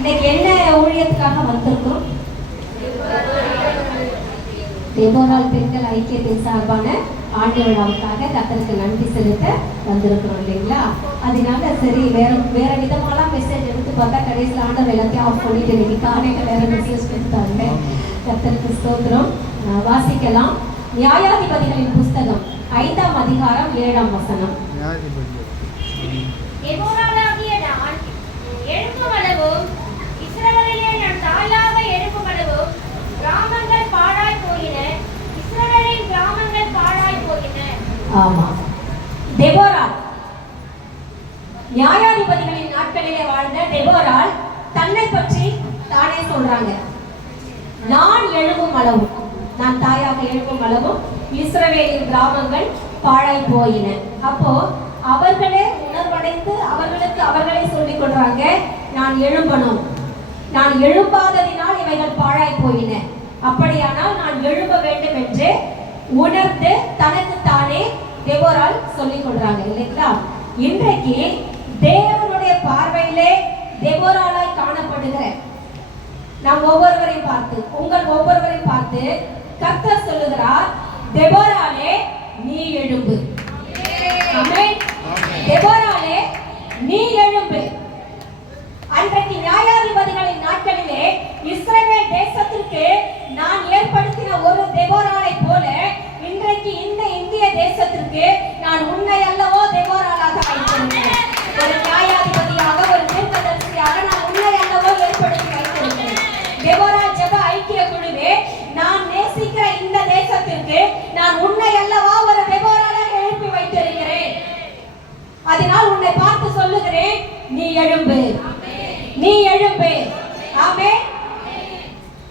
இன்னைக்கு என்ன ஊழியத்துக்காக வந்திருக்கிறோம்? டெபோரால் பெண்கள் ஐக்கியத்தின் சார்பான ஆண்டு விழாவுக்காக கர்த்தருக்கு நன்றி செலுத்த வந்திருக்கிறோம் இல்லைங்களா? அதனால சரி வேற விதமாலாம் மெசேஜ் எடுத்து பார்த்தா கடைசியில் ஆண்டவர் எல்லாத்தையும் ஆஃப் பண்ணிட்டு இன்னைக்கு காலையில் வேற மெசேஜ் கொடுத்தாங்க. கர்த்தருக்கு ஸ்தோத்திரம். வாசிக்கலாம். நியாயாதிபதிகளின் புஸ்தகம் 5ஆம் அதிகாரம் 7ஆம் வசனம். டெபோராளாகிய நான் எழும்புமளவும் இஸ்ரவேலிலே நான் தாயாக எழும்புமளவும் கிராமங்கள் பாழாய் போயின, இஸ்ரவேலின் கிராமங்கள் பாழாய் போயின. ஆமா, டெபோராள் நியாயாதிபதிகளின் நாட்களிலே வாழ்ந்த டெபோராள் தன்னை பற்றி தானே சொல்றாங்க. நான் எழும்பும் அளவும், நான் தாயாக எழும்பும் அளவும் இஸ்ரவேலின் கிராமங்கள் பாழாய் போயின. அப்போ அவர்களே உணர்வடைந்து அவர்களே சொல்லிக் கொள்றாங்க, நான் எழும்பணும், நான் எழும்பாததினால் இவைகள் பாழாய் போயின, அப்படியானால் நான் எழும்ப வேண்டும் என்று உணர்ந்து தனக்கு தானே டெபோராள் சொல்லிக் கொள்றாங்க இல்லைங்களா? இன்றைக்கு தேவனுடைய பார்வையிலே டெபோராளாய் காணப்படுகிற நாம் ஒவ்வொருவரையும் பார்த்து, உங்கள் ஒவ்வொருவரையும் பார்த்து கர்த்தர் சொல்லுகிறார், டெபோராளே நீ எழும்பு. ஆமென். டெபோராளே நீ எழும்பு. அன்றைக்கு நியாயாதிபதிகளின் நாட்களிலே இஸ்ரவேல் தேசத்திற்கு நான் ஏற்படுத்தின ஒரு டெபோராளை போல இன்றைக்கு இந்த இந்திய தேசத்திற்கு நான் உன்னை அல்லவோ டெபோராளாக வைத்திருக்கிறேன். ஒரு நியாயாதிபதியாக, ஒரு தீர்க்கதரிசியாக நான் உன்னை அல்லவோ ஏற்படுத்தி வைத்திருக்கிறேன். டெபோரா ஜெப ஐக்கிய குழுவே, நான் நேசிக்கிற இந்த தேசத்திற்கு நான் உன்னை அல்லவா ஒரு டெபோராளாக எழுப்பி வைத்திருக்கிறேன். அதனால் உன்னை பார்த்து சொல்லுகிறேன், நீ எழும்பு, நீ எழும்பு. ஆமென்.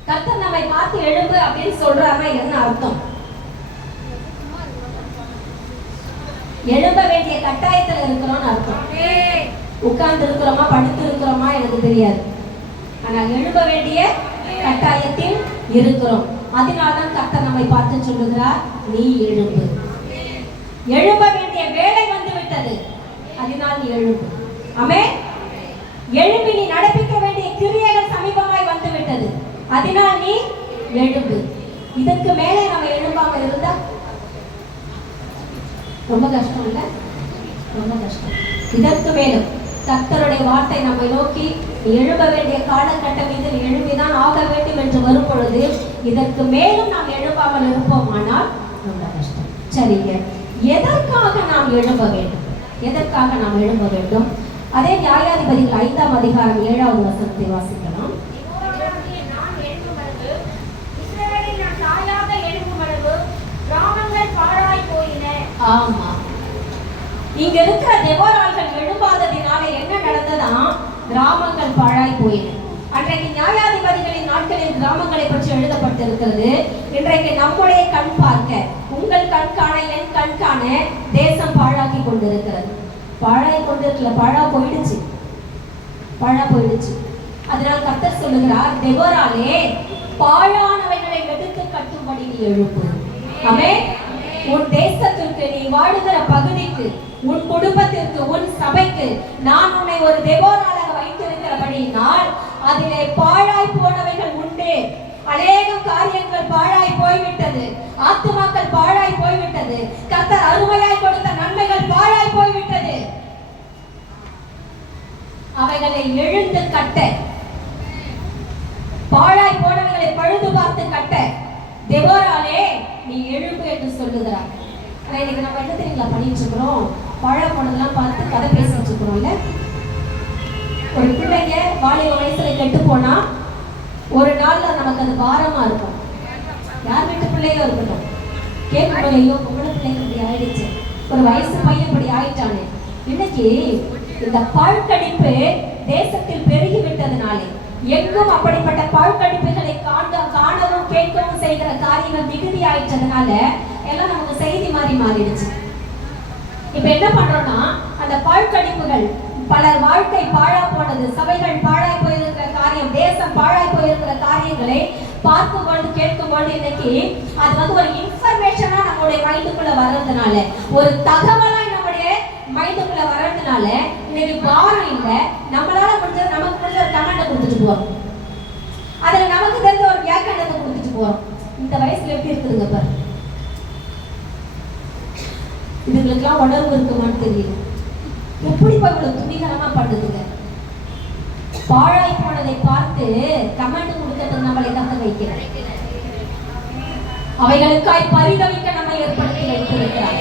கர்த்தர் நம்மை பார்த்து எழும்பு அப்படின்னு சொல்றாருன்னா என்ன அர்த்தம்? எழும்ப வேண்டிய கட்டாயத்துல இருக்கிறோம்னு அர்த்தம். உட்கார்ந்து இருக்கிறோமா படுத்து இருக்கிறோமா எனக்கு தெரியாது, ஆனால் எழும்ப வேண்டிய கட்டாயத்தில் இருக்கிறோம். அதனால்தான் கர்த்தர் நம்மை பார்த்து சொல்லுகிறார், நீ எழும்பு. எழும்ப வேண்டிய வேலை வந்து விட்டது, அதனால் நீ எழும்பு. ஆமென். எழும்பி நீ நடப்பிக்க வேண்டிய கிரியைகள் சமீபமாய் வந்து விட்டது, அதனால் நீ எழும்பு. இதற்கு மேலே நம்ம எழும்பாம இருந்தா ரொம்ப கஷ்டம் இல்ல? ரொம்ப கஷ்டம். இதற்கு மேலும் கர்த்தருடைய வார்த்தை நம்மை நோக்கி எழும்ப வேண்டிய காலகட்டம் இது, எழும்பிதான் ஆக வேண்டும் என்று வரும் பொழுது இதற்கு மேலும் நாம் எழும்பாமல் இருப்போமானால் ரொம்ப கஷ்டம். சரிங்க, எதற்காக நாம் எழும்ப வேண்டும்? எதற்காக நாம் எழும்ப வேண்டும்? அதே நியாயாதிபதிகள் 5ஆம் அதிகாரம் 7வது வசனத்தை வாசிக்கலாம். ஆமா, இங்க இருக்கிற டெபோராள்கள் எழும்பாததினால என்ன நடந்ததா? கிராமங்கள் பாழாய் போயின. அன்றைக்கு நியாயாதிபதிகளின் நாட்களில் கிராமங்களை பற்றி எழுதப்பட்டிருக்கிறது. இன்றைக்கு நம்முடைய கண் பார்க்க, உங்கள் கண் காண, என் கண் காண தேசம் பாழாக்கி கொண்டிருக்கிறது. பாழாய் கொண்டிருக்கல, பாழா போயிடுச்சு, பாழா போயிடுச்சு. அதனால் கர்த்தர் சொல்லுகிறார், டெபோராளே பாழானவைகளை எடுத்து கட்டும்படி நீ எழுப்பு. ஆமென். உன் தேசத்திற்கு, நீ வாழுகிற பகுதிக்கு, உன் குடும்பத்திற்கு, உன் சபைக்கு நான் உன்னை ஒரு டெபோராளாக வைத்திருக்கிறபடியினால் அதிலே பாழாய் போனவைகள் உண்டு. அநேகம் காரியங்கள் பாழாய் போய்விட்டது, ஆத்துமாக்கள் பாழாய் போய்விட்டது, கர்த்தர் அருமையாய் கொடுத்த நன்மைகள் பாழாய் போய்விட்டது. அவைகளை எழுந்து கட்ட, பாழாய் போனவைகளை பழுது பார்த்து கட்ட டெபோராளே நீ எழும்பு என்று சொல்லுகிறார். ஆனா இன்னைக்கு நம்ம என்ன தெரியுங்களா பண்ணிட்டு இருக்கிறோம்? பாழா போனதெல்லாம் பார்த்து கதை பேசிட்டு இருக்கிறோம்ல. ஒரு பிள்ளைங்க வாலிப வயசுல கெட்டு போனா ஒரு நாள்ல நமக்கு அது பாரமா இருக்கும். யார் வீட்டு பிள்ளையோ இருக்கட்டும், கேட்க பிள்ளையோ, பொம்பளை பிள்ளைங்க இப்படி ஆயிடுச்சு, ஒரு வயசு பையன் இப்படி ஆயிட்டானே. இன்னைக்கு இந்த பாழ்கடிப்பு தேசத்தில் பெருகி விட்டதுனாலே, எங்கும் அப்படிப்பட்ட பாழ்கடிப்புகளை காணவும் கேட்கவும் செய்கிற காரியங்கள் மிகுதி ஆயிட்டதுனால எல்லாம் நமக்கு செய்தி மாதிரி மாறிடுச்சு. இப்ப என்ன பண்றோம்னா, அந்த பாழ்கடிப்புகள், பலர் வாழ்க்கை பாழா போனது, சபைகள் பாழாய் போயிருக்கிற காரியம், தேசம் பாழாய் போயிருக்கிற காரியங்களை பார்க்கும் பொழுது, கேட்கும் பொழுது இன்னைக்கு அது ஒரு இன்ஃபர்மேஷனா நம்மளுடைய மைண்டுக்குள்ள வர்றதுனால, ஒரு தகவலா நம்முடைய மைண்டுக்குள்ள வர்றதுனால இன்னைக்கு பாரம் இல்லை. நம்மளால முடிஞ்சது, நமக்கு முடிஞ்ச ஒரு கமெண்ட் கொடுத்துட்டு போறோம். அதுல நமக்கு தெரிஞ்ச ஒரு வியாக்கியானத்தை கொடுத்துட்டு போறோம். இந்த வயசுல எப்படி இருக்குதுங்க பாரு. இதுங்களுக்கெல்லாம் உணர்வு இருக்குமான்னு தெரியல. எப்படி போய் இவ்வளவு துணிகரமா பண்ணுதுங்க. பாழாய் போனதை பார்த்து கமெண்ட் கொடுக்கறதுக்கு நம்மளை கத்த வைக்கிறார். அவைகளுக்காய் பரிதவிக்க நம்மை ஏற்படுத்தி வைத்திருக்கிறார்.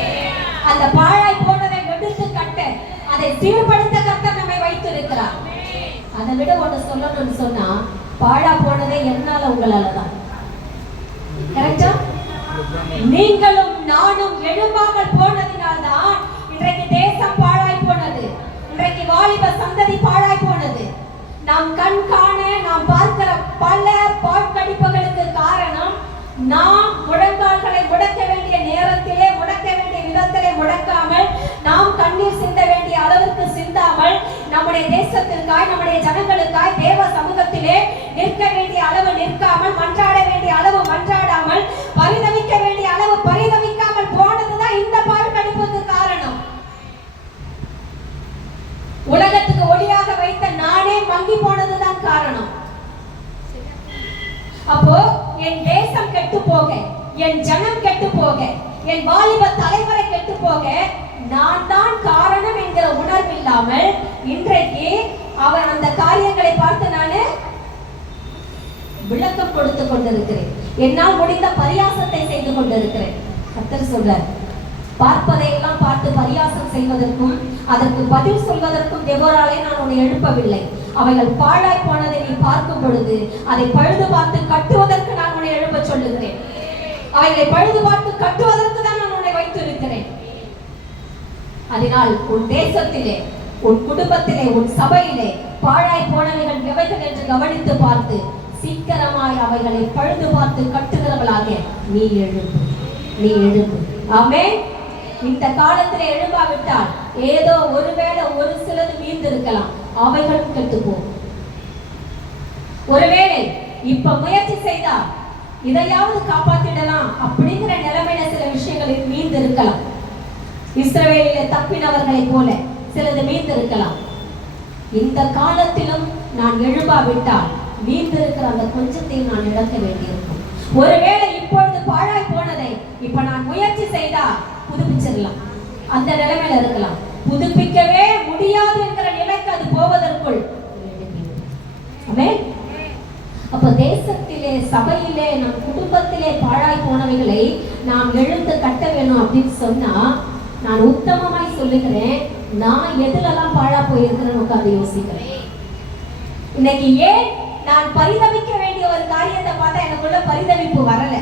அந்த பாழாய் போனதை எடுத்து கட்ட, அதை சீர்படுத்த கர்த்தர் நம்மை வைத்திருக்கிறார். அதை விட ஒன்று சொல்லணும்னு சொன்னா, பாழா போனதே என்னால உங்களால தான். கரெக்டா? நீங்களும் நானும் எழும்பாமல் போனதினால்தான் இன்றைக்கு தேசம் பாழாய் போனது. இன்றைக்கு வாலிப சந்ததி பாழாய் போனது. நாம் கண் காண நாம் பார்க்கிற பல பாழ்கடிப்புகளுக்கு காரணம், நாம் முழங்கால்களை முடக்க வேண்டிய நேரத்திலே, முடக்க வேண்டிய விதத்திலே முடக்காமல், நாம் கண்ணீர் சிந்த வேண்டிய அளவுக்கு சிந்தாமல், நம்முடைய தேசத்திற்காய், நம்முடைய ஜனங்களுக்காய் தேவ சமூகத்திலே நிற்க வேண்டிய அளவு நிற்காமல், மன்றாட வேண்டிய அளவு மன்றாடாமல், பரிதவிக்க வேண்டிய அளவு பரிதவிக்காமல் போனதுதான் இந்த பாழ்கடிப்புக்கு காரணம். உலகத்துக்கு ஒளியாக வைத்த நானே மங்கி போனதுதான் காரணம். அப்போ என் தேசம் கெட்டு போக, என் ஜனம் கெட்டு போக, என் வாலிப தலைமுறை கெட்டு போக நான் தான் காரணம் என்கிற உணர்வு இல்லாமல் இன்றைக்கு அவர் அந்த காரியங்களை பார்த்து நானு விளக்கம் கொடுத்து கொண்டிருக்கிறேன். என்னால் முடிந்த பரியாசத்தை செய்து கொண்டிருக்கிறேன். கர்த்தர் சொல்றார், பார்ப்பதையெல்லாம் பார்த்து பரியாசம் செய்வதற்கும் அதற்கு பதில் சொல்வதற்கும் தெபோராளே நான் உன்னை எழுப்பவில்லை. அவைகள் பாழாய் போனதை நீ பார்க்கும் பொழுது அதை பழுது பார்த்து கட்டுவதற்கு நான் உன்னை எழுப்ப சொல்லுகிறேன். அவைகளை பழுது பார்த்து கட்டுவதற்கு தான் நான் உன்னை வைத்திருக்கிறேன். அதனால் உன் தேசத்திலே, உன் குடும்பத்திலே, உன் சபையிலே பாழாய் போனவைகள் எவைகள் என்று கவனித்து பார்த்து சீக்கிரமாய் அவைகளை பழுது பார்த்து கட்டுகிறவளாக நீ எழுப்பு, நீ எழுப்பு. ஆமென். இந்த காலத்துல எழும்பாவிட்டால் ஏதோ ஒருவேளை ஒரு சிலது மீந்து இருக்கலாம், அவைகளும் கெட்டு போகும். ஒருவேளை இப்ப முயற்சி செய்தா இதையாவது காப்பாத்திடலாம் அப்படிங்கிற நிலைமையில சில விஷயங்கள் மீந்து இருக்கலாம். இஸ்ரவேலிலே தப்பினவர்களை போல சிலது மீந்து இருக்கலாம். இந்த காலத்திலும் நான் எழும்பாவிட்டால் மீந்து இருக்கிற அந்த கொஞ்சத்தையும் நான் இழக்க வேண்டியிருக்கும். ஒருவேளை இப்பொழுது பாழாய் போனதை இப்ப நான் முயற்சி செய்தா புதுப்பிச்சிடலாம், அந்த நிலைமையில இருக்கலாம். புதுப்பிக்கவே முடியாது என்கிற நிலைக்கு அது போவதற்குள் அப்ப தேசத்திலே, சபையிலே, நம் குடும்பத்திலே பாழாய் போனவைகளை நாம் எழுந்து கட்ட வேணும் அப்படின்னு சொன்னா, நான் உத்தமமாய் சொல்லுகிறேன், நான் எதுலெல்லாம் பாழா போயிருக்கிறேன்னு உட்கார்ந்து யோசிக்கிறேன். இன்னைக்கு ஏன் நான் பரிதவிக்க வேண்டிய ஒரு காரியத்தை பார்த்தா எனக்குள்ள பரிதவிப்பு வரல,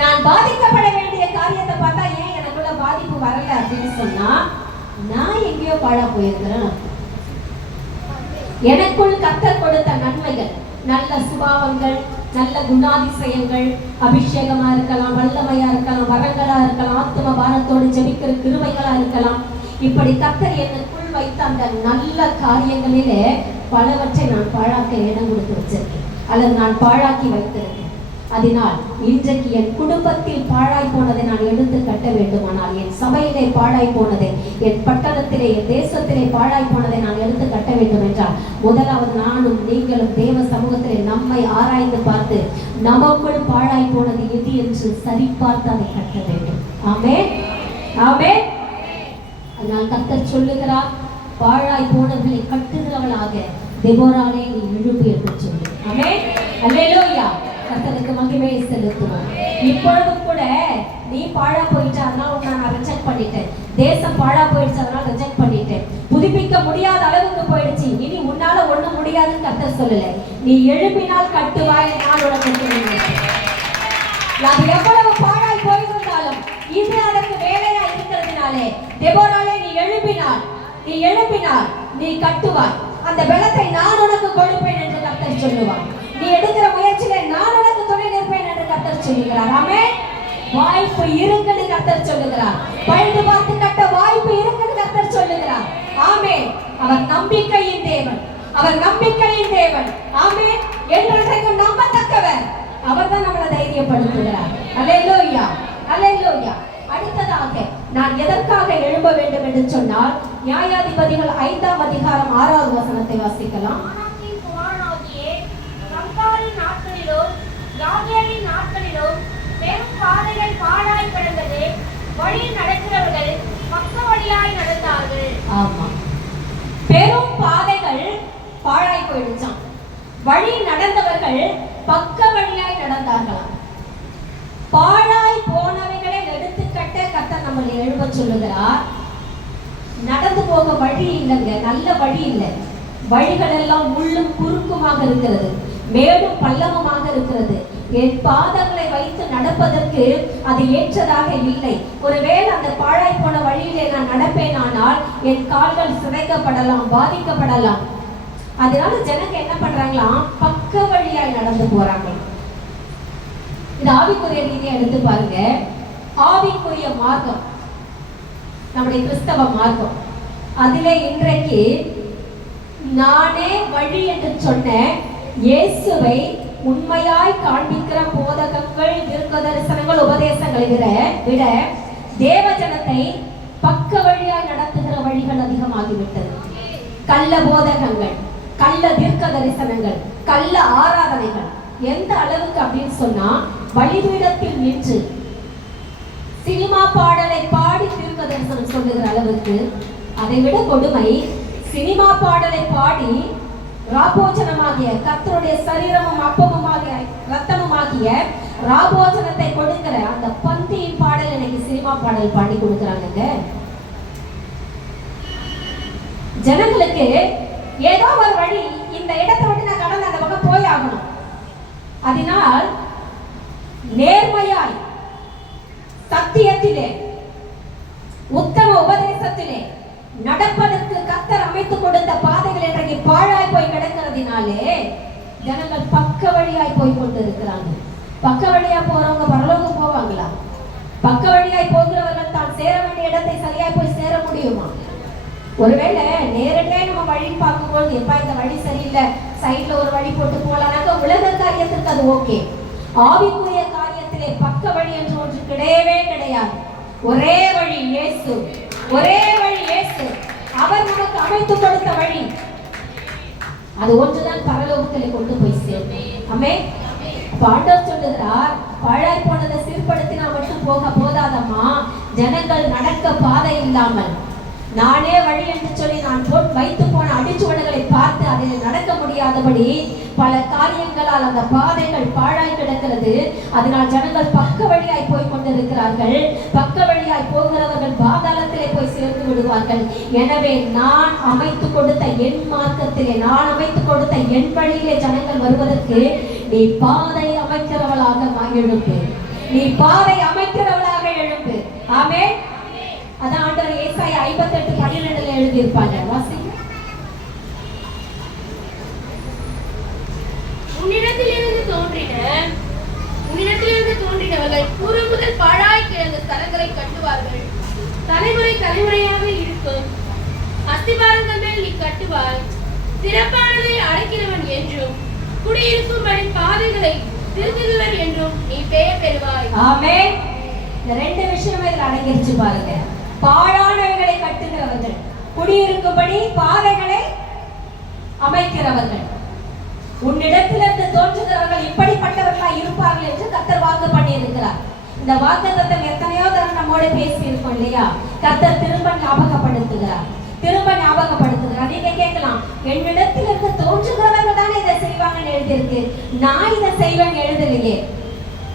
நான் பாதிக்கப்பட வேண்டிய காரியத்தை பார்த்தா ஏன் எனக்குள்ள பாதிப்பு வரல அப்படின்னு சொன்னா, நான் எங்கேயோ பாழா போயிருக்கிறேன். எனக்குள் கர்த்தர் கொடுத்த நன்மைகள், நல்ல சுபாவங்கள், நல்ல குணாதிசயங்கள், அபிஷேகமா இருக்கலாம், வல்லமையா இருக்கலாம், வரங்களா இருக்கலாம், ஆத்ம பாரத்தோடு ஜெபிக்கிற கிருபைகளா இருக்கலாம். இப்படி கர்த்தர் எனக்குள் வைத்த அந்த நல்ல காரியங்களிலே பலவற்றை நான் பாழாக்க இடம் கொடுத்து வச்சிருக்கேன், அல்லது நான் பாழாக்கி வைத்திருக்கேன். அதனால் இன்றைக்கு என் குடும்பத்தில் பாழாய் போனதை நான் எடுத்து கட்ட வேண்டுமானால், என் சபையிலே பாழாய் போனதை, என் பட்டணத்திலே, என் தேசத்திலே பாழாய் போனதை நான் எடுத்து கட்ட வேண்டும் என்றால், முதலாவது நானும் நீங்களும் தேவ சமூகத்திலே நம்மை ஆராய்ந்து பார்த்து நமக்குள் பாழாய் போனது எது என்று சரி பார்த்து அதை கட்ட வேண்டும். ஆமென், ஆமென். அதனால் கர்த்தர் சொல்லுகிறார், பாழாய் போனவர்களை கட்டுகிறவளாக தெபோராளே நீ எழுப்பு என்று சொல்லு. ஆமென், அல்லேலூயா. கர்த்தருக்கு மகிமையை செலுத்துவோம். இப்பொழுதும் கூட நீ பாழா போயிட்ட, அதனால நான் ரிஜெக்ட் பண்ணிட்டேன். தேசம் பாழா போயிடுச்சு, அதனால ரிஜெக்ட் பண்ணிட்டேன். புதுப்பிக்க முடியாத அளவுக்கு போயிடுச்சு, இனி உன்னால ஒண்ணும் முடியாதுன்னு கர்த்தர் சொல்லல. நீ எழுப்பினால் கட்டுவாய், நான் உனக்கு அது எவ்வளவு பாழாய் போயிருந்தாலும் இது அதற்கு வேலையா இருக்கிறதுனாலே, தெபோராளே நீ எழுப்பினால், நீ எழுப்பினால் நீ கட்டுவாய், அந்த பலத்தை நான் உனக்கு கொடுப்பேன் என்று கர்த்தர் சொல்லுவார். நீ எடுக்கிற முயற்சியில நான் உனக்கு துணை நிற்பேன் என்று கர்த்தர் சொல்லுகிறார். ஆமென். வாய்ப்பு இருக்குன்னு கர்த்தர் சொல்லுகிறார். பழுது பார்த்து கட்ட வாய்ப்பு இருக்குன்னு கர்த்தர் சொல்லுகிறார். ஆமென். அவர் நம்பிக்கையின் தேவன், அவர் நம்பிக்கையின் தேவன். ஆமென். என்றென்றைக்கும் நம்பத்தக்கவர். அவர்தான் நம்மளை தைரியப்படுத்துகிறார். அல்லேலூயா, அல்லேலூயா. அடுத்ததாக நான் எதற்காக எழும்ப வேண்டும் என்று சொன்னால், நியாயாதிபதிகள் 5ஆம் அதிகாரம் 6வது வசனத்தை வாசிக்கலாம். மேலும் பாதைகள் பாழாய் போயிடுச்சான். வழி நடந்தவர்கள் பக்க வழியாய் நடந்தார்களாம். பாழாய் போனவைகளை எடுத்துக்கட்ட கர்த்தர் நம்மளை எழுப்ப சொல்லுகிறார். நடந்து போக வழி இல்லைங்க, நல்ல வழி இல்லை. வழிகள் எல்லாம் முள்ளும் குறுக்குமாக இருக்கிறது, மேலும் பள்ளமுமாக இருக்கிறது. என் பாதங்களை வைத்து நடப்பதற்கு அது ஏற்றதாக இல்லை. ஒருவேளை அந்த பாழாய் போன வழியிலே நான் நடப்பேனானால் என் கால்கள் சிதைக்கப்படலாம், பாதிக்கப்படலாம். அதனால ஜனங்க என்ன பண்றாங்களாம், பக்க வழியாய் நடந்து போறாங்க. இது ஆவிக்குரிய ரீதியா எடுத்து பாருங்க. ஆவிக்குரிய மார்க்கம் நம்முடைய கிறிஸ்தவ மார்க்கம். அதிலே இன்றைக்கு நானே வழி என்று சொன்ன இயேசுவை உண்மையாய் காண்பிக்கிற போதகங்கள், தீர்க்க தரிசனங்கள், உபதேசங்களை விட தேவஜனத்தை பக்க வழியாய் நடத்துகிற வழிகள் அதிகமாகிவிட்டது. கள்ள போதகங்கள், கள்ள தீர்க்க தரிசனங்கள், கள்ள ஆராதனைகள். எந்த அளவுக்கு அப்படின்னு சொன்னா, பலிபீடத்தில் நின்று சினிமா பாடலை பாடி தீர்க்க தரிசனம் சொல்லுகிற அளவுக்கு. அதை விட கொடுமை, சினிமா பாடலை பாடி ராபோஜனமாகிய கர்த்தருடைய சரீரமும் அப்பமுமாகிய ரத்தமுமாகிய ராபோஜனத்தை கொடுக்கிற அந்த பந்தியின் பாடல் இன்னைக்கு சினிமா பாடல் பாடி கொடுக்கிறாங்க. ஜனங்களுக்கு ஏதோ ஒரு வழி, இந்த இடத்தை விட்டு நான் கடந்து அந்த பக்கம் போய் ஆகணும். அதனால் நேர்மையாய் சத்தியத்திலே உத்தம உபதேசத்திலே நடப்பதற்கு கர்த்தர் அமைத்து கொடுத்த பாதைகள் இன்றைக்கு பாழாய் போய் கிடக்கிறதுனாலே ஜனங்கள் பக்க வழியாய் போய் கொண்டு இருக்கிறாங்க. பக்க வழியா போறவங்க பரலோகம் போவாங்களா? பக்க வழியாய் போகிறவர்கள் தான் சேர வேண்டிய இடத்தை சரியாய் போய் சேர முடியுமா? ஒருவேளை நேரடியா நம்ம வழி பார்க்கும்போது, எப்பா இந்த வழி சரியில்லை, சைட்ல ஒரு வழி போட்டு போலானாக்க உலக காரியத்திற்கு அது ஓகே. ஆவிக்குரிய காரியத்திலே பக்க வழி என்று ஒன்று கிடையவே கிடையாது. ஒரே வழி இயேசு, ஒரே வழி இயேசு. அவர் நமக்கு அமைத்து கொடுத்த வழி, அது ஒன்றுதான் பரலோகத்திலே கொண்டு போய் சேரும். ஆமென். ஆண்டவர் சொல்லுகிறார், பாழாய் போனதை சீர்படுத்தினா மட்டும் போதாதம்மா, ஜனங்கள் நடக்க பாதை இல்லாமல் நானே வழி என்று சொல்லி நான் வைத்து போன அடிச்சுவடுகளை பார்த்து அதில் நடக்க முடியாதபடி பல காரியங்களால் அந்த பாதைகள் பாழாய் கிடக்கிறது. அதனால் ஜனங்கள் பக்க வழியாய் போய் கொண்டிருக்கிறார்கள். பக்க வழியாய் போகிறவர்கள் பாதாளத்திலே போய் சேர்ந்து விடுவார்கள். எனவே நான் அமைத்து கொடுத்த என் மார்க்கத்திலே, நான் அமைத்து கொடுத்த என் வழியிலே ஜனங்கள் வருவதற்கு நீ பாதை அமைக்கிறவளாக எழுப்பு, நீ பாதை அமைக்கிறவளாக எழுப்பு. ஆமென். அதான் ஆண்டவர் ஏசாயா 58:12 எழுதியிருப்பாங்க. வாசிங்க. உன்னிடத்திலிருந்து தோன்றினவர்கள் பூர்வ முதல் பாழாய் கிடந்த ஸ்தலங்களை கட்டுவார்கள். தலைமுறை தலைமுறையாக இருக்கும் அஸ்திபாரங்கள் மேல் நீ கட்டுவாய். சிறப்பானதை அடைக்கிறவன் என்றும் குடியிருக்கும்படி பாதைகளை திருத்துகிறவன் என்றும் நீ பெயர் பெறுவாய். ஆமென். இந்த ரெண்டு விஷயம் இதில் அடங்கிருச்சு பாருங்க. பாழானவைகளை கட்டுகிறவர்கள், குடியிருக்கும்படி பாதைகளை அமைக்கிறவர்கள். உன்னிடத்திலிருந்து தோன்றுகிறவர்கள் இப்படிப்பட்டவர்களாய் இருப்பார்கள் என்று கர்த்தர் வாக்கு பண்ணி இருக்கிறார். இந்த வாக்குத்தத்தம் எத்தனையோ தரம் நம்மோடு பேசி இருக்கோம் இல்லையா? கர்த்தர் திரும்ப ஞாபகப்படுத்துகிறார். நீங்க கேட்கலாம், என்னிடத்திலிருந்து தோன்றுகிறவர்கள் தானே இதை செய்வாங்கன்னு எழுதியிருக்கு, நான் இதை செய்வேன் எழுதலையே.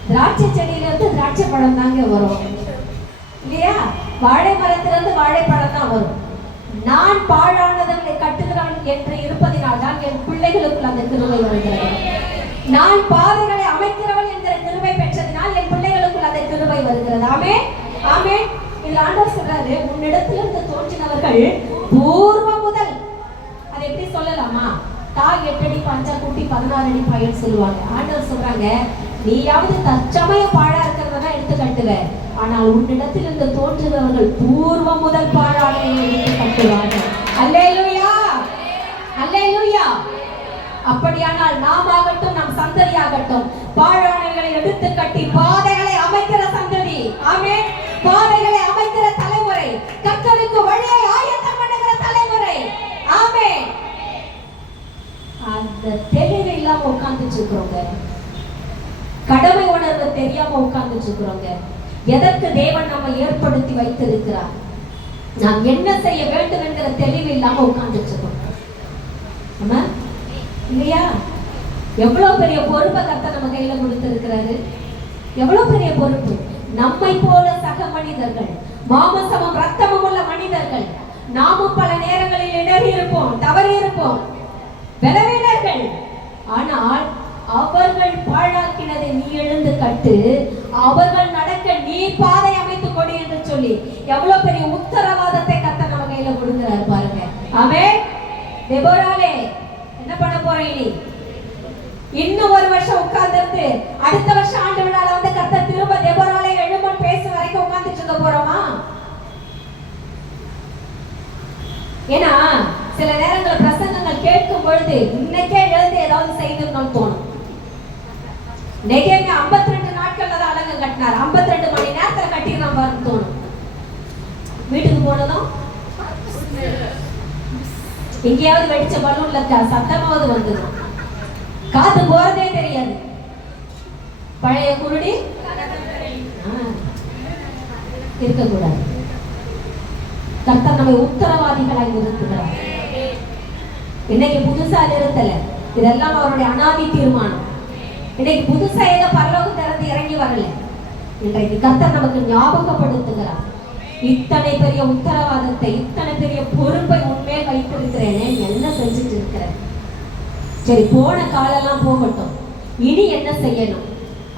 திராட்சை செடியிலிருந்து திராட்சை பழம் தாங்க வரும் இல்லையா? வாழை மரத்திலிருந்து வாழைப்பழம் தான் வரும். நான் பாழானவர்களை கட்டுகிறான் என்று இருப்பதினால் தான் என் பிள்ளைகளுக்குள் அந்த கிருபை வருகிறது. நான் பாதைகளை அமைக்கிறவள் என்கிற கிருபை பெற்றதினால் என் பிள்ளைகளுக்குள் அந்த கிருபை வருகிறது. ஆமென், ஆமென். இந்த ஆண்டவர் சொல்றாரு, உன்னிடத்திலிருந்து தோன்றினவர்கள் பூர்வ முதல். அதை எப்படி சொல்லலாமா? தாய் 8 அடி பஞ்சா குட்டி 16 அடி பையன் சொல்லுவாங்க. ஆண்டவர் சொல்றாங்க, நீயாவது தற்சமய பாழா இருக்கிறதா எடுத்து கட்டுவ, ஆனால் உன்னிடத்திலிருந்து தோன்றுகிறவர்கள் பூர்வ முதல் பாழாக எடுத்து கட்டுவார்கள். அல்லேலூயா, அல்லேலூயா. அப்படியானால் நாம் ஆகட்டும், நம் சந்ததியாகட்டும், பாழானவைகளை எடுத்து கட்டி பாதைகளை அமைக்கிற சந்ததி. ஆமென். பாதைகளை அமைக்கிற தலைமுறை, கர்த்தருக்கு வழியை ஆயத்தம் பண்ணுகிற தலைமுறை. ஆமென். அந்த தெளிவு இல்லாம உட்கார்ந்துட்டு இருக்கிறோங்க, கடமை உணர்வு தெரியாம உட்கார்ந்துட்டு இருக்கிறோங்க. எதற்கு தேவன் நம்ம ஏற்படுத்தி வைத்திருக்கிறார், நாம் என்ன செய்ய வேண்டும் என்கிற தெளிவு இல்லாம உட்கார்ந்துட்டு இருக்கோம். ஆமா இல்லையா? எவ்வளவு பெரிய பொறுப்பை கர்த்தர் நம்ம கையில கொடுத்திருக்கிறாரு. எவ்வளவு பெரிய பொறுப்பு. நம்மை போல சக மனிதர்கள், மாமசமும் ரத்தமும் உள்ள மனிதர்கள், நாமும் பல நேரங்களில் இடறி இருப்போம், தவறி இருப்போம், பலவீனர்கள். ஆனால் அவர்கள் பாழாக்கினதை நீ எழுந்து கட்டு, அவர்கள் நடக்க நீ பாதை அமைத்துக் கொடு என்று சொல்லி எவ்வளவு பெரிய உத்தரவாதத்தை கர்த்தர் நம்ம கையில கொடுக்கிறார் பாருங்க. ஆமென். தெபோராளே, என்ன பண்ண போற? இன்னும் ஒரு வருஷம் உட்கார்ந்து அடுத்த வருஷம் ஆண்டு விழால வந்து கர்த்தர் திரும்ப தெபோராளே எழும்பும் பேச வரைக்கும் உட்கார்ந்துட்டு இருக்க போறோமா? ஏன்னா சில நேரங்கள் பிரசங்கங்கள் கேட்கும் பொழுது இன்னைக்கே எழுந்து ஏதாவது செய்யணும்னு தோணும். நெகேமியா 52 நாட்கள்ல தான் அலங்கம் கட்டினார். 52 மணி நேரத்துல கட்டிடலாம் பாருன்னு தோணும். வீட்டுக்கு போனதும் எங்கேயாவது வெடிச்ச பலூன்ல சத்தமாவது வந்தது, காத்து போறதே தெரியாது. பழைய குருடி இருக்கக்கூடாது. கர்த்தர் நம்மை உத்தரவாதிகளாய் நிறுத்துகிறார். இன்னைக்கு புதுசா நிறுத்தல, இதெல்லாம் அவருடைய அனாதி தீர்மானம். இன்னைக்கு புதுசா ஏதோ பரலோக திறந்து இறங்கி வரல. இன்றைக்கு கர்த்தர் நமக்கு ஞாபகப்படுத்துகிறார். இத்தனை பெரிய உத்தரவாதத்தை, இத்தனை பெரிய பொறுப்பை உண்மையை வைத்திருக்கிறேனே, என்ன செஞ்சுட்டு இருக்கிறேன்? சரி, போன காலெல்லாம் போகட்டும், இனி என்ன செய்யணும்?